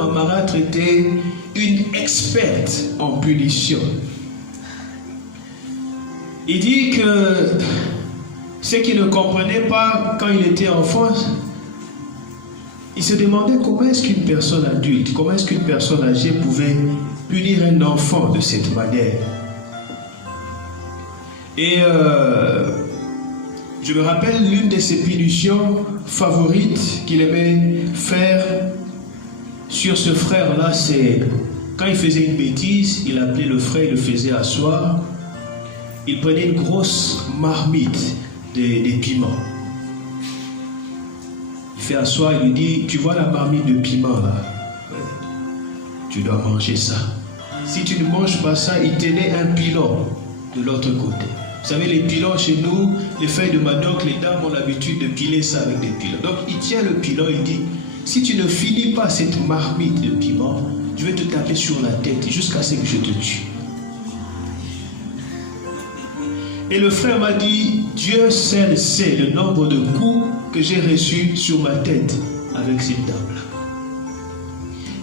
marâtre était une experte en punition. Il dit que ce qu'il ne comprenait pas quand il était enfant, il se demandait comment est-ce qu'une personne adulte, comment est-ce qu'une personne âgée pouvait punir un enfant de cette manière. Et je me rappelle l'une de ses punitions favorites qu'il aimait faire sur ce frère-là, c'est quand il faisait une bêtise, il appelait le frère, il le faisait asseoir, il prenait une grosse marmite des piments. Il fait asseoir, il lui dit, tu vois la marmite de piment là, tu dois manger ça. Si tu ne manges pas ça, il tenait un pilon de l'autre côté. Vous savez, les pilons chez nous, les feuilles de manioc, les dames ont l'habitude de piler ça avec des pilons. Donc il tient le pilon, il dit, si tu ne finis pas cette marmite de piment, je vais te taper sur la tête jusqu'à ce que je te tue. Et le frère m'a dit, Dieu seul sait le nombre de coups que j'ai reçus sur ma tête avec cette dame-là.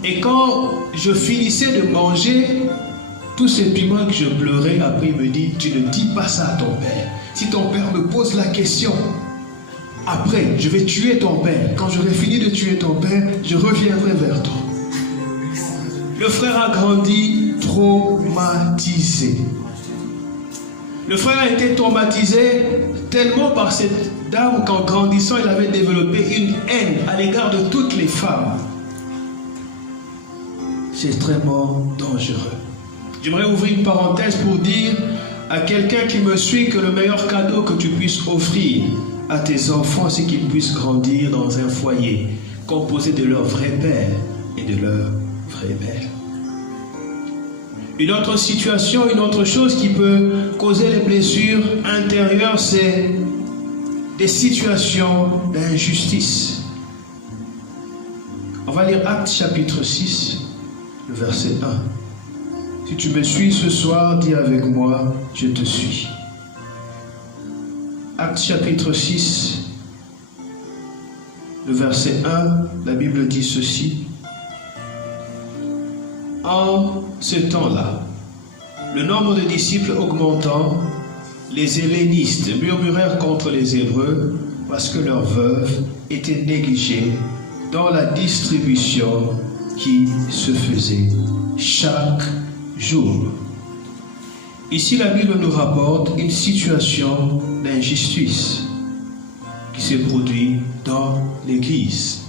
Et quand je finissais de manger tous ces piments que je pleurais, après il me dit, tu ne dis pas ça à ton père. Si ton père me pose la question, après je vais tuer ton père. Quand j'aurai fini de tuer ton père, je reviendrai vers toi. Le frère a grandi traumatisé. Le frère a été traumatisé tellement par cette dame qu'en grandissant, il avait développé une haine à l'égard de toutes les femmes. C'est extrêmement dangereux. J'aimerais ouvrir une parenthèse pour dire à quelqu'un qui me suit que le meilleur cadeau que tu puisses offrir à tes enfants, c'est qu'ils puissent grandir dans un foyer composé de leur vrai père et de leur vraie mère. Une autre situation, une autre chose qui peut causer les blessures intérieures, c'est des situations d'injustice. On va lire Actes chapitre 6, le verset 1. Si tu me suis ce soir, dis avec moi, je te suis. Actes chapitre 6, le verset 1, la Bible dit ceci. En ce temps-là, le nombre de disciples augmentant, les hellénistes murmurèrent contre les Hébreux parce que leurs veuves étaient négligées dans la distribution qui se faisait chaque jour. Ici, la Bible nous rapporte une situation d'injustice qui se produit dans l'Église.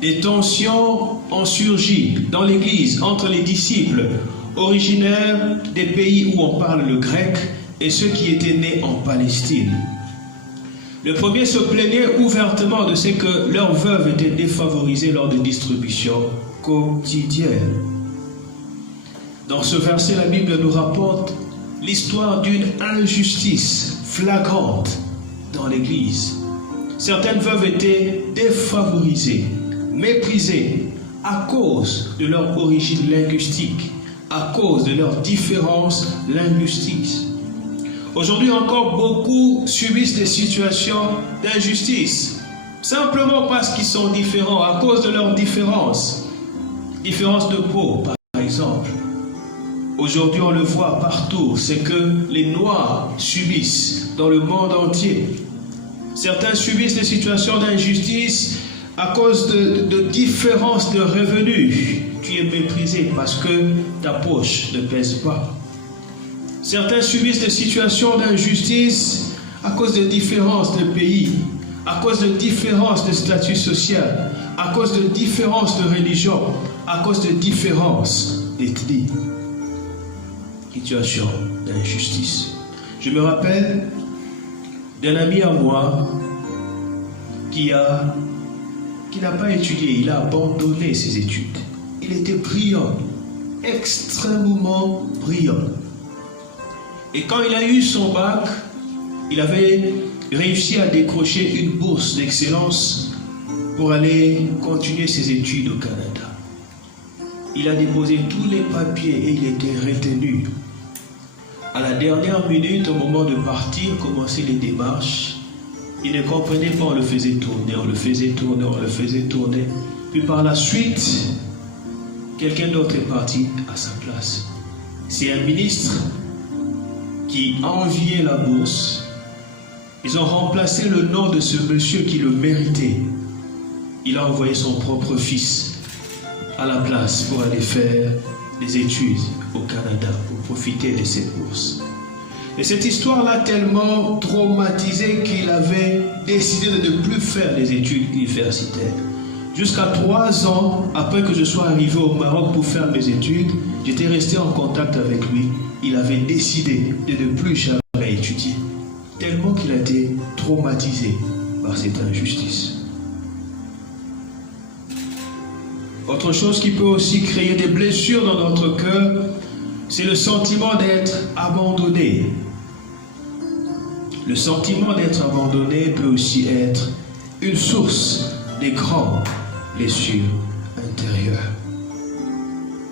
Des tensions ont surgi dans l'Église entre les disciples originaires des pays où on parle le grec et ceux qui étaient nés en Palestine. Le premier se plaignait ouvertement de ce que leurs veuves étaient défavorisées lors de distributions quotidiennes. Dans ce verset, la Bible nous rapporte l'histoire d'une injustice flagrante dans l'Église. Certaines veuves étaient défavorisées, méprisées à cause de leur origine linguistique, à cause de leurs différences linguistiques. Aujourd'hui encore, beaucoup subissent des situations d'injustice, simplement parce qu'ils sont différents, à cause de leurs différences. Différence de peau, par exemple. Aujourd'hui, on le voit partout, c'est que les Noirs subissent dans le monde entier. Certains subissent des situations d'injustice à cause de différences de revenus. Tu es méprisé parce que ta poche ne pèse pas. Certains subissent des situations d'injustice à cause de différences de pays, à cause de différences de statut social, à cause de différences de religion, à cause de différences d'ethnie. Situation d'injustice. Je me rappelle d'un ami à moi qui n'a pas étudié, il a abandonné ses études. Il était brillant, extrêmement brillant. Et quand il a eu son bac, il avait réussi à décrocher une bourse d'excellence pour aller continuer ses études au Canada. Il a déposé tous les papiers et il était retenu. À la dernière minute, au moment de partir, commencer les démarches, il ne comprenait pas, on le faisait tourner, on le faisait tourner, on le faisait tourner. Puis par la suite, quelqu'un d'autre est parti à sa place. C'est un ministre qui enviaient la bourse, ils ont remplacé le nom de ce monsieur qui le méritait. Il a envoyé son propre fils à la place pour aller faire des études au Canada, pour profiter de cette bourse. Et cette histoire l'a tellement traumatisé qu'il avait décidé de ne plus faire les études universitaires. Jusqu'à 3 ans après que je sois arrivé au Maroc pour faire mes études, j'étais resté en contact avec lui. Il avait décidé de ne plus jamais étudier, tellement qu'il a été traumatisé par cette injustice. Autre chose qui peut aussi créer des blessures dans notre cœur, c'est le sentiment d'être abandonné. Le sentiment d'être abandonné peut aussi être une source des grandes blessures intérieures.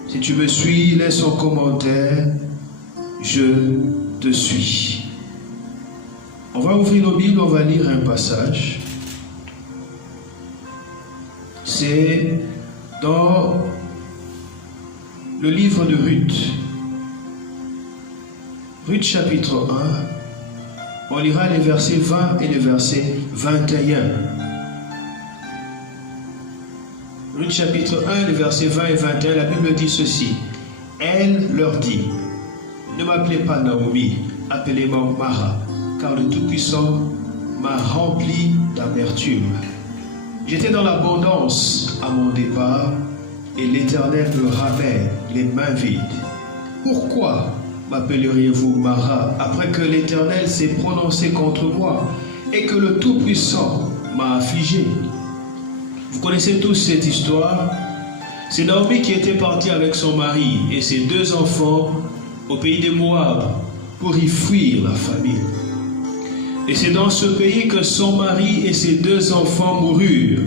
Si tu me suis, laisse un commentaire. Je te suis. On va ouvrir nos Bibles, on va lire un passage. C'est dans le livre de Ruth. Ruth chapitre 1. On lira les versets 20 et les versets 21. Ruth chapitre 1, les versets 20 et 21, la Bible dit ceci. Elle leur dit, ne m'appelez pas Naomi, appelez-moi Mara, car le Tout-Puissant m'a rempli d'amertume. J'étais dans l'abondance à mon départ, et l'Éternel me ramène les mains vides. Pourquoi m'appelleriez-vous Mara, après que l'Éternel s'est prononcé contre moi, et que le Tout-Puissant m'a affligé? Vous connaissez tous cette histoire. C'est Naomi qui était partie avec son mari et ses 2 enfants au pays de Moab pour y fuir la famine. Et c'est dans ce pays que son mari et ses 2 enfants moururent.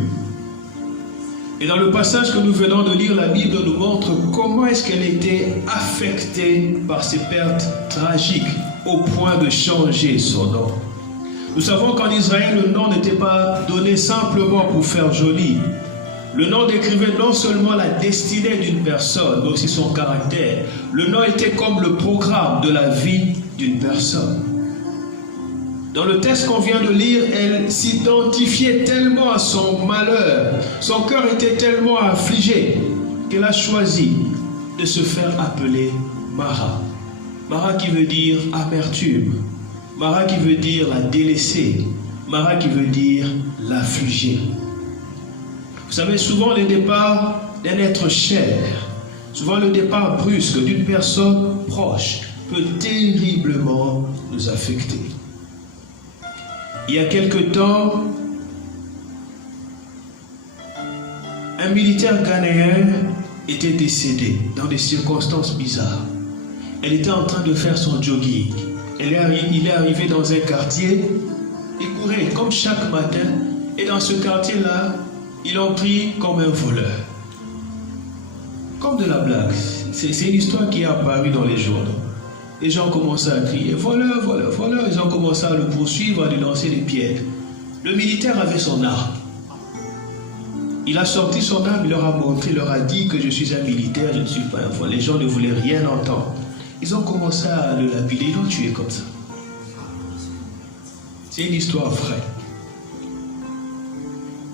Et dans le passage que nous venons de lire, la Bible nous montre comment est-ce qu'elle était affectée par ces pertes tragiques au point de changer son nom. Nous savons qu'en Israël, le nom n'était pas donné simplement pour faire joli. Le nom décrivait non seulement la destinée d'une personne, mais aussi son caractère. Le nom était comme le programme de la vie d'une personne. Dans le texte qu'on vient de lire, elle s'identifiait tellement à son malheur, son cœur était tellement affligé, qu'elle a choisi de se faire appeler Mara. Mara qui veut dire amertume. Mara qui veut dire la délaissée. Mara qui veut dire l'affligée. Vous savez, souvent le départ d'un être cher, souvent le départ brusque d'une personne proche peut terriblement nous affecter. Il y a quelque temps, un militaire ghanéen était décédé dans des circonstances bizarres. Elle était en train de faire son jogging. Il est arrivé dans un quartier, il courait comme chaque matin, et dans ce quartier-là, ils l'ont pris comme un voleur. Comme de la blague. C'est une histoire qui est apparue dans les journaux. Les gens ont commencé à crier, voleur, voleur, voleur. Ils ont commencé à le poursuivre, à lui lancer des pierres. Le militaire avait son arme. Il a sorti son arme, il leur a montré, il leur a dit que je suis un militaire, je ne suis pas un voleur. Les gens ne voulaient rien entendre. Ils ont commencé à le lapider, ils l'ont tué comme ça. C'est une histoire vraie.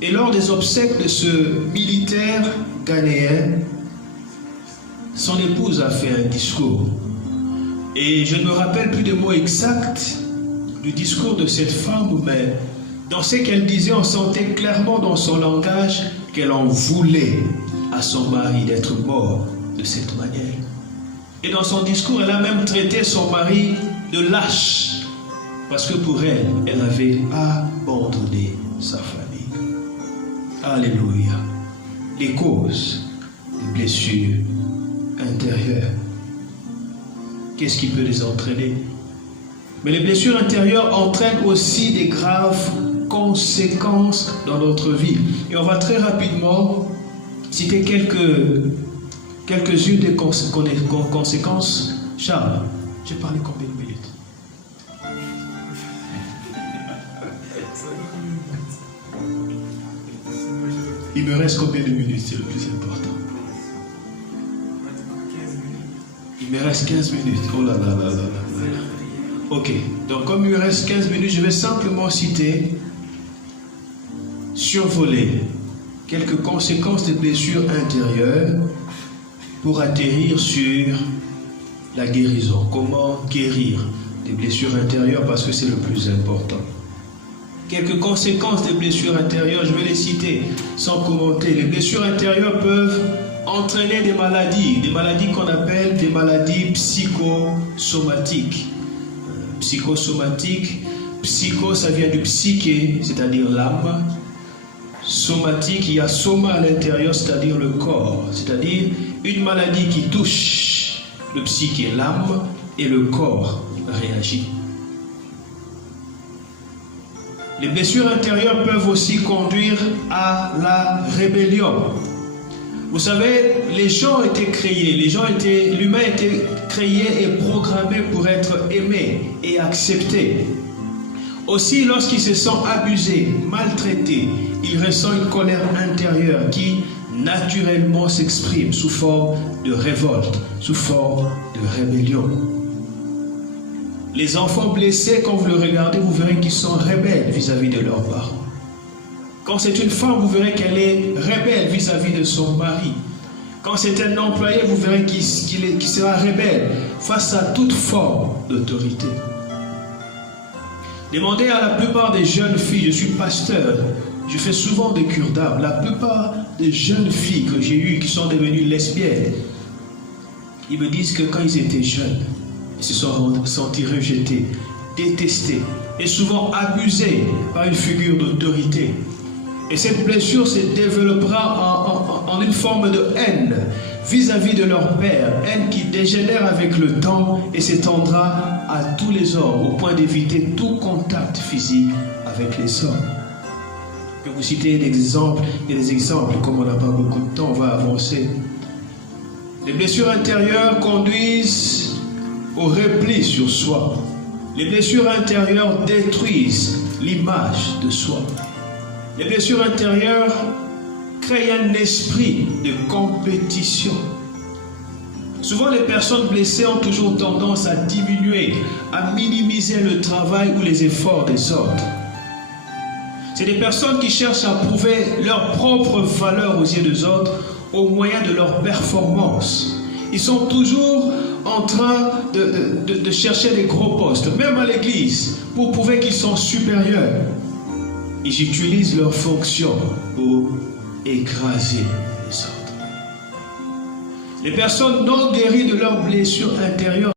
Et lors des obsèques de ce militaire ghanéen, son épouse a fait un discours. Et je ne me rappelle plus des mots exacts du discours de cette femme, mais dans ce qu'elle disait, on sentait clairement dans son langage qu'elle en voulait à son mari d'être mort de cette manière. Et dans son discours, elle a même traité son mari de lâche, parce que pour elle, elle avait abandonné sa famille. Alléluia. Les causes des blessures intérieures. Qu'est-ce qui peut les entraîner? Mais les blessures intérieures entraînent aussi des graves conséquences dans notre vie. Et on va très rapidement citer quelques-unes des conséquences. Charles, j'ai parlé combien de minutes? Il me reste combien de minutes? C'est le plus important. Il me reste 15 minutes. Oh là là là là là. Ok, donc comme il me reste 15 minutes, je vais simplement citer, survoler quelques conséquences des blessures intérieures pour atterrir sur la guérison. Comment guérir des blessures intérieures, parce que c'est le plus important. Quelques conséquences des blessures intérieures, je vais les citer sans commenter. Les blessures intérieures peuvent entraîner des maladies qu'on appelle des maladies psychosomatiques. Psychosomatique, psycho ça vient du psyché, c'est-à-dire l'âme. Somatique, il y a soma à l'intérieur, c'est-à-dire le corps, c'est-à-dire une maladie qui touche le psyché, l'âme, et le corps réagit. Les blessures intérieures peuvent aussi conduire à la rébellion. Vous savez, les gens étaient créés, l'humain était créé et programmé pour être aimé et accepté. Aussi, lorsqu'il se sent abusé, maltraité, il ressent une colère intérieure qui naturellement s'exprime sous forme de révolte, sous forme de rébellion. Les enfants blessés, quand vous le regardez, vous verrez qu'ils sont rebelles vis-à-vis de leurs parents. Quand c'est une femme, vous verrez qu'elle est rebelle vis-à-vis de son mari. Quand c'est un employé, vous verrez qu'il sera rebelle face à toute forme d'autorité. Demandez à la plupart des jeunes filles, je suis pasteur, je fais souvent des cures d'âme. La plupart des jeunes filles que j'ai eues qui sont devenues lesbiennes, ils me disent que quand ils étaient jeunes, ils se sont sentis rejetés, détestés et souvent abusés par une figure d'autorité. Et cette blessure se développera en une forme de haine vis-à-vis de leur père, haine qui dégénère avec le temps et s'étendra à tous les hommes, au point d'éviter tout contact physique avec les hommes. Je vais vous citer des exemples, comme on n'a pas beaucoup de temps, on va avancer. Les blessures intérieures conduisent au repli sur soi. Les blessures intérieures détruisent l'image de soi. Les blessures intérieures créent un esprit de compétition. Souvent, les personnes blessées ont toujours tendance à diminuer, à minimiser le travail ou les efforts des autres. C'est des personnes qui cherchent à prouver leur propre valeur aux yeux des autres au moyen de leur performance. Ils sont toujours en train de chercher des gros postes, même à l'église, pour prouver qu'ils sont supérieurs. Ils utilisent leur fonction pour écraser les autres. Les personnes non guéries de leurs blessures intérieures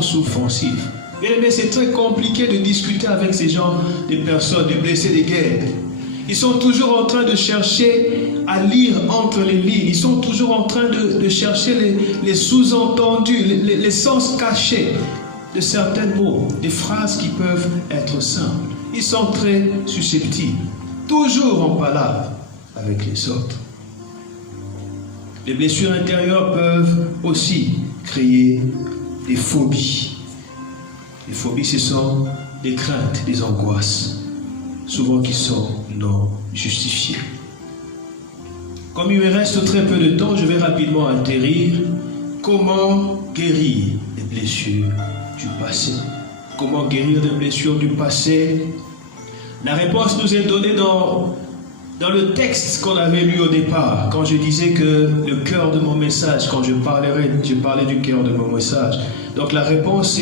sont offensives. Mais c'est très compliqué de discuter avec ces gens, des personnes, des blessés de guerre. Ils sont toujours en train de chercher à lire entre les lignes. Ils sont toujours en train de chercher les sous-entendus, les sens cachés de certains mots, des phrases qui peuvent être simples. Ils sont très susceptibles, toujours en palabre avec les autres. Les blessures intérieures peuvent aussi créer des phobies. Les phobies, ce sont des craintes, des angoisses, souvent qui sont non justifiées. Comme il me reste très peu de temps, je vais rapidement atterrir. Comment guérir les blessures du passé? Comment guérir des blessures du passé? La réponse nous est donnée dans le texte qu'on avait lu au départ, quand je disais que le cœur de mon message, quand je parlais du cœur de mon message. Donc la réponse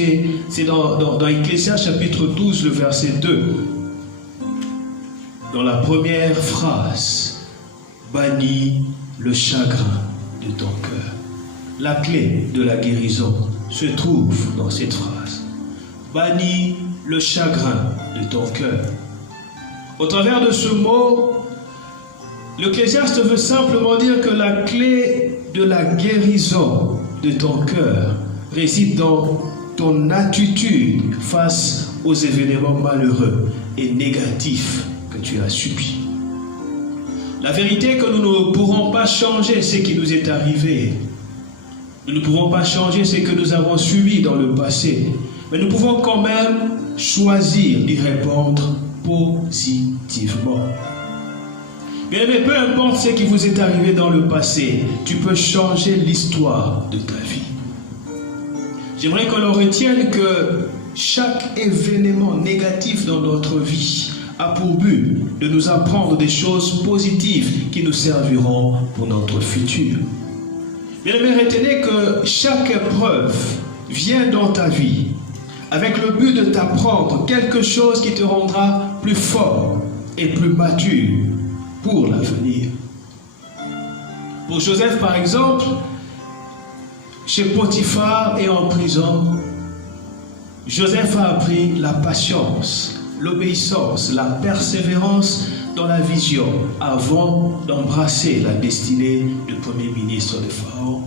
c'est dans Ecclésiaste chapitre 12, le verset 2. Dans la première phrase, bannis le chagrin de ton cœur. La clé de la guérison se trouve dans cette phrase. Bannis le chagrin de ton cœur. Au travers de ce mot, l'Ecclésiaste veut simplement dire que la clé de la guérison de ton cœur réside dans ton attitude face aux événements malheureux et négatifs que tu as subis. La vérité est que nous ne pourrons pas changer ce qui nous est arrivé. Nous ne pouvons pas changer ce que nous avons subi dans le passé. Mais nous pouvons quand même choisir d'y répondre positivement. Mais peu importe ce qui vous est arrivé dans le passé, tu peux changer l'histoire de ta vie. J'aimerais qu'on le retienne que chaque événement négatif dans notre vie a pour but de nous apprendre des choses positives qui nous serviront pour notre futur. Bien-aimé, retenez que chaque épreuve vient dans ta vie avec le but de t'apprendre quelque chose qui te rendra plus fort et plus mature pour l'avenir. Pour Joseph, par exemple, chez Potiphar et en prison, Joseph a appris la patience, l'obéissance, la persévérance dans la vision avant d'embrasser la destinée du premier ministre de Pharaon.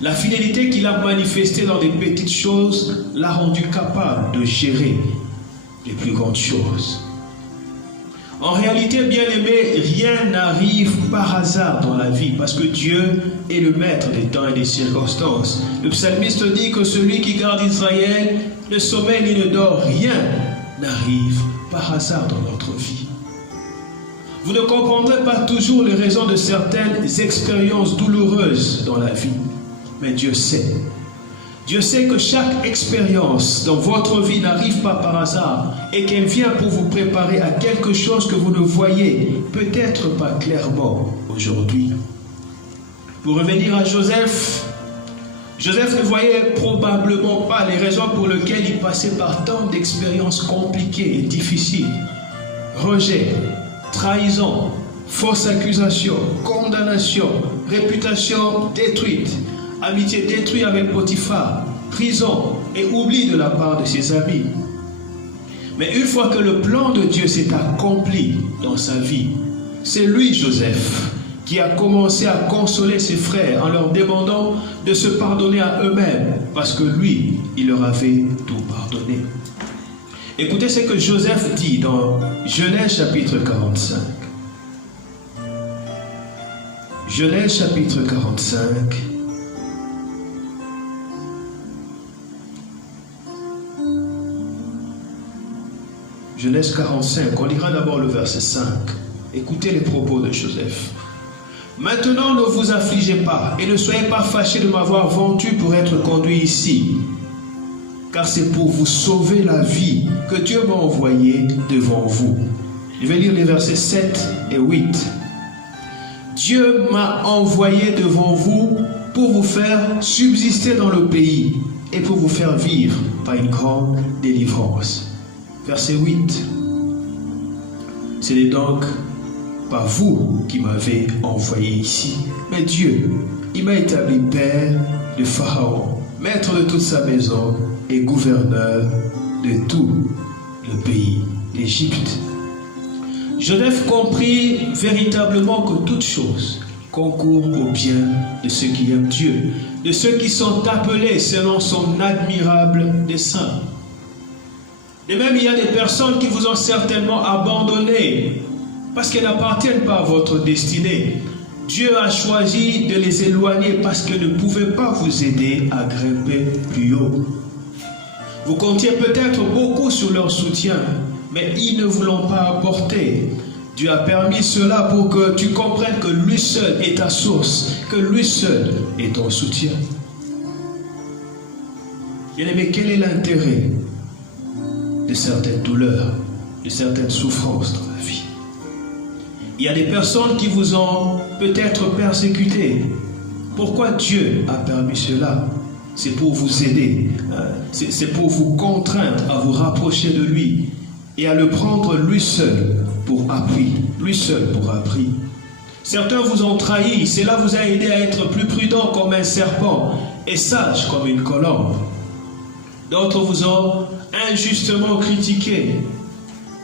La fidélité qu'il a manifestée dans des petites choses l'a rendu capable de gérer les plus grandes choses. En réalité, bien-aimé, rien n'arrive par hasard dans la vie parce que Dieu est le maître des temps et des circonstances. Le psalmiste dit que celui qui garde Israël ne sommeille ni ne dort, rien n'arrive par hasard dans notre vie. Vous ne comprendrez pas toujours les raisons de certaines expériences douloureuses dans la vie, mais Dieu sait. Dieu sait que chaque expérience dans votre vie n'arrive pas par hasard et qu'elle vient pour vous préparer à quelque chose que vous ne voyez peut-être pas clairement aujourd'hui. Pour revenir à Joseph, Joseph ne voyait probablement pas les raisons pour lesquelles il passait par tant d'expériences compliquées et difficiles. Rejet, trahison, fausse accusation, condamnation, réputation détruite, amitié détruite avec Potiphar, prison et oubli de la part de ses amis. Mais une fois que le plan de Dieu s'est accompli dans sa vie, c'est lui, Joseph, qui a commencé à consoler ses frères en leur demandant de se pardonner à eux-mêmes, parce que lui, il leur avait tout pardonné. Écoutez ce que Joseph dit dans Genèse chapitre 45. Genèse chapitre 45. Genèse 45, on lira d'abord le verset 5. Écoutez les propos de Joseph. Maintenant, ne vous affligez pas et ne soyez pas fâchés de m'avoir vendu pour être conduit ici, car c'est pour vous sauver la vie que Dieu m'a envoyé devant vous. Je vais lire les versets 7 et 8. Dieu m'a envoyé devant vous pour vous faire subsister dans le pays et pour vous faire vivre par une grande délivrance. Verset 8. Ce n'est donc pas vous qui m'avez envoyé ici, mais Dieu. Il m'a établi père de Pharaon, maître de toute sa maison et gouverneur de tout le pays d'Égypte. Joseph comprit véritablement que toute chose concourt au bien de ceux qui aiment Dieu, de ceux qui sont appelés selon son admirable dessein. De même, il y a des personnes qui vous ont certainement abandonné parce qu'elles n'appartiennent pas à votre destinée. Dieu a choisi de les éloigner parce qu'elles ne pouvaient pas vous aider à grimper plus haut. Vous comptiez peut-être beaucoup sur leur soutien, mais ils ne vous l'ont pas apporté. Dieu a permis cela pour que tu comprennes que lui seul est ta source, que lui seul est ton soutien. Bien-aimé, quel est l'intérêt de certaines douleurs, de certaines souffrances dans la vie? Il y a des personnes qui vous ont peut-être persécuté. Pourquoi Dieu a permis cela? C'est pour vous aider, c'est pour vous contraindre à vous rapprocher de lui et à le prendre lui seul pour appui, lui seul pour appui. Certains vous ont trahi, cela vous a aidé à être plus prudent comme un serpent et sage comme une colombe. D'autres vous ont injustement critiqué.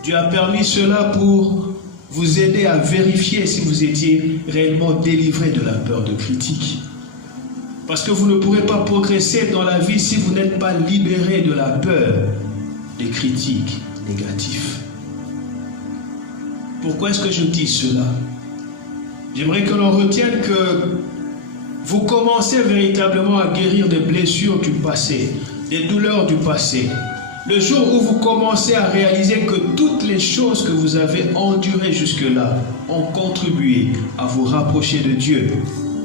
Dieu a permis cela pour vous aider à vérifier si vous étiez réellement délivré de la peur de critique. Parce que vous ne pourrez pas progresser dans la vie si vous n'êtes pas libéré de la peur des critiques négatives. Pourquoi est-ce que je dis cela? J'aimerais que l'on retienne que vous commencez véritablement à guérir des blessures du passé, des douleurs du passé. Le jour où vous commencez à réaliser que toutes les choses que vous avez endurées jusque-là ont contribué à vous rapprocher de Dieu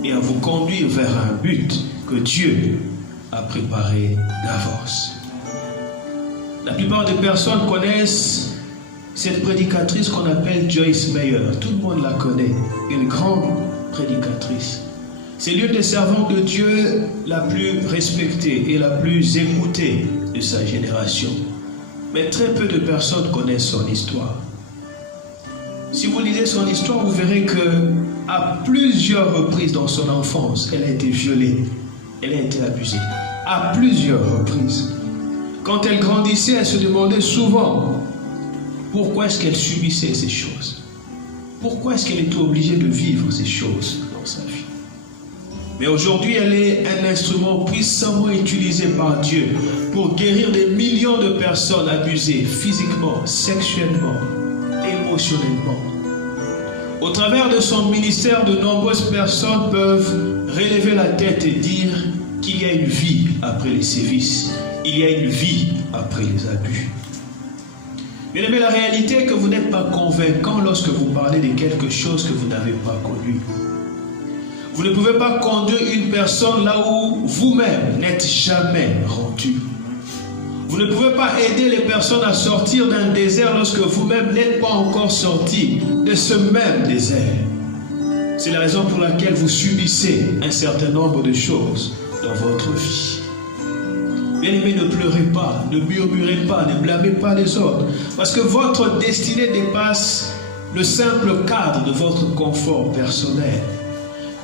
et à vous conduire vers un but que Dieu a préparé d'avance. La plupart des personnes connaissent cette prédicatrice qu'on appelle Joyce Meyer. Tout le monde la connaît, une grande prédicatrice. C'est l'une des servantes de Dieu la plus respectée et la plus écoutée de sa génération. Mais très peu de personnes connaissent son histoire. Si vous lisez son histoire, vous verrez qu'à plusieurs reprises dans son enfance, elle a été violée, elle a été abusée. À plusieurs reprises. Quand elle grandissait, elle se demandait souvent pourquoi est-ce qu'elle subissait ces choses. Pourquoi est-ce qu'elle était obligée de vivre ces choses dans sa vie. Mais aujourd'hui, elle est un instrument puissamment utilisé par Dieu pour guérir des millions de personnes abusées physiquement, sexuellement, émotionnellement. Au travers de son ministère, de nombreuses personnes peuvent relever la tête et dire qu'il y a une vie après les sévices. Il y a une vie après les abus. Bien aimé, la réalité est que vous n'êtes pas convaincant lorsque vous parlez de quelque chose que vous n'avez pas connu. Vous ne pouvez pas conduire une personne là où vous-même n'êtes jamais rendu. Vous ne pouvez pas aider les personnes à sortir d'un désert lorsque vous-même n'êtes pas encore sorti de ce même désert. C'est la raison pour laquelle vous subissez un certain nombre de choses dans votre vie. Bien-aimés, ne pleurez pas, ne murmurez pas, ne blâmez pas les autres. Parce que votre destinée dépasse le simple cadre de votre confort personnel.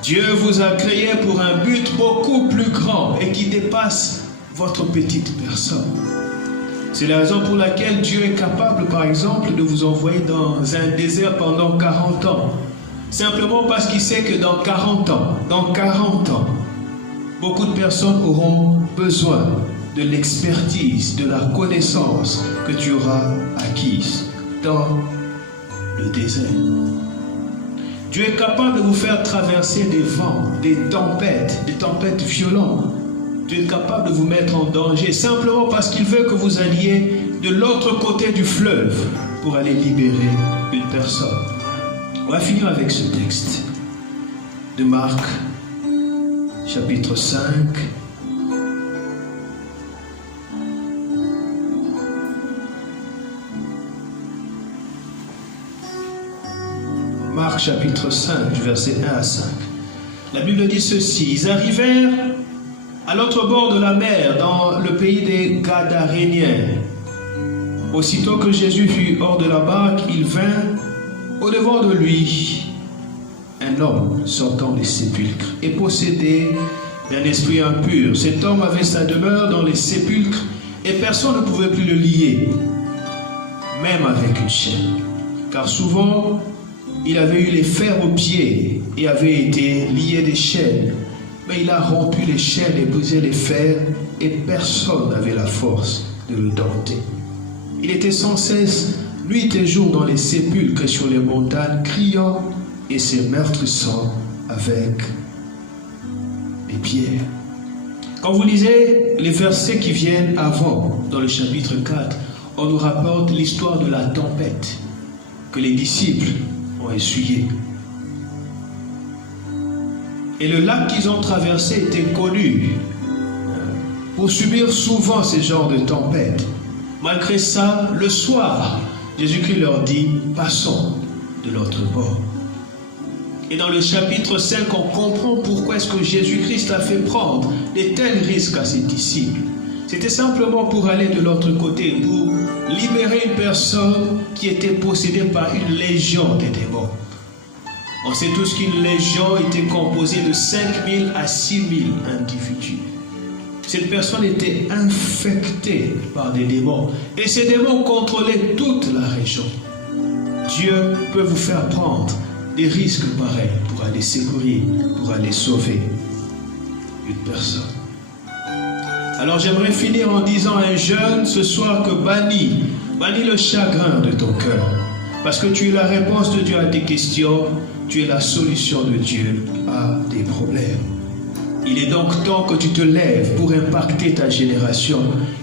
Dieu vous a créé pour un but beaucoup plus grand et qui dépasse votre petite personne. C'est la raison pour laquelle Dieu est capable, par exemple, de vous envoyer dans un désert pendant 40 ans. Simplement parce qu'il sait que dans 40 ans, beaucoup de personnes auront besoin de l'expertise, de la connaissance que tu auras acquise dans le désert. Dieu est capable de vous faire traverser des vents, des tempêtes violentes. Dieu est capable de vous mettre en danger simplement parce qu'il veut que vous alliez de l'autre côté du fleuve pour aller libérer une personne. On va finir avec ce texte de Marc, chapitre 5. Marc chapitre 5, versets 1 à 5. La Bible dit ceci: ils arrivèrent à l'autre bord de la mer, dans le pays des Gadaréniens. Aussitôt que Jésus fut hors de la barque, il vint au-devant de lui un homme sortant des sépulcres et possédé d'un esprit impur. Cet homme avait sa demeure dans les sépulcres et personne ne pouvait plus le lier, même avec une chaîne. Car souvent, il avait eu les fers aux pieds et avait été lié des chaînes. Mais il a rompu les chaînes et brisé les fers et personne n'avait la force de le dompter. Il était sans cesse, nuit et jour, dans les sépulcres et sur les montagnes, criant et s'émeurtrissant avec les pierres. Quand vous lisez les versets qui viennent avant, dans le chapitre 4, on nous rapporte l'histoire de la tempête que les disciples ont essuyée. Et le lac qu'ils ont traversé était connu pour subir souvent ce genre de tempête. Malgré ça, le soir, Jésus-Christ leur dit: passons de l'autre bord. Et dans le chapitre 5, on comprend pourquoi est-ce que Jésus-Christ a fait prendre de tels risques à ses disciples. C'était simplement pour aller de l'autre côté, pour libérer une personne qui était possédée par une légion de démons. On sait tous qu'une légion était composée de 5000 à 6000 individus. Cette personne était infectée par des démons. Et ces démons contrôlaient toute la région. Dieu peut vous faire prendre des risques pareils pour aller secourir, pour aller sauver une personne. Alors j'aimerais finir en disant à un jeune ce soir que bannis le chagrin de ton cœur. Parce que tu es la réponse de Dieu à tes questions, tu es la solution de Dieu à tes problèmes. Il est donc temps que tu te lèves pour impacter ta génération.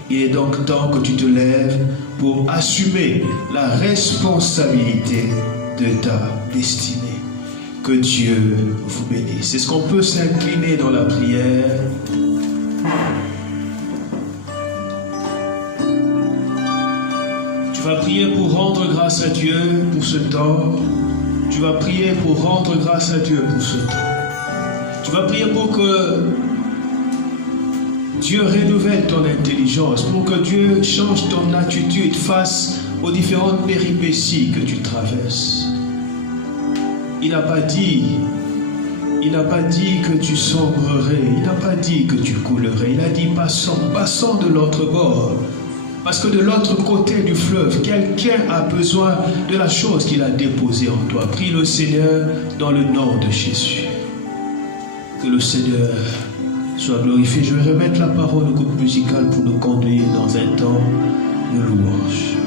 Il est donc temps que tu te lèves pour assumer la responsabilité de ta destinée. Que Dieu vous bénisse. Est-ce qu'on peut s'incliner dans la prière? vas prier pour rendre grâce à Dieu pour ce temps. Tu vas prier pour rendre grâce à Dieu pour ce temps. Tu vas prier pour que Dieu renouvelle ton intelligence, pour que Dieu change ton attitude face aux différentes péripéties que tu traverses. Il n'a pas dit que tu sombrerais, il n'a pas dit que tu coulerais, il a dit passons de l'autre bord. Parce que de l'autre côté du fleuve, quelqu'un a besoin de la chose qu'il a déposée en toi. Prie le Seigneur dans le nom de Jésus. Que le Seigneur soit glorifié. Je vais remettre la parole au groupe musical pour nous conduire dans un temps de louange.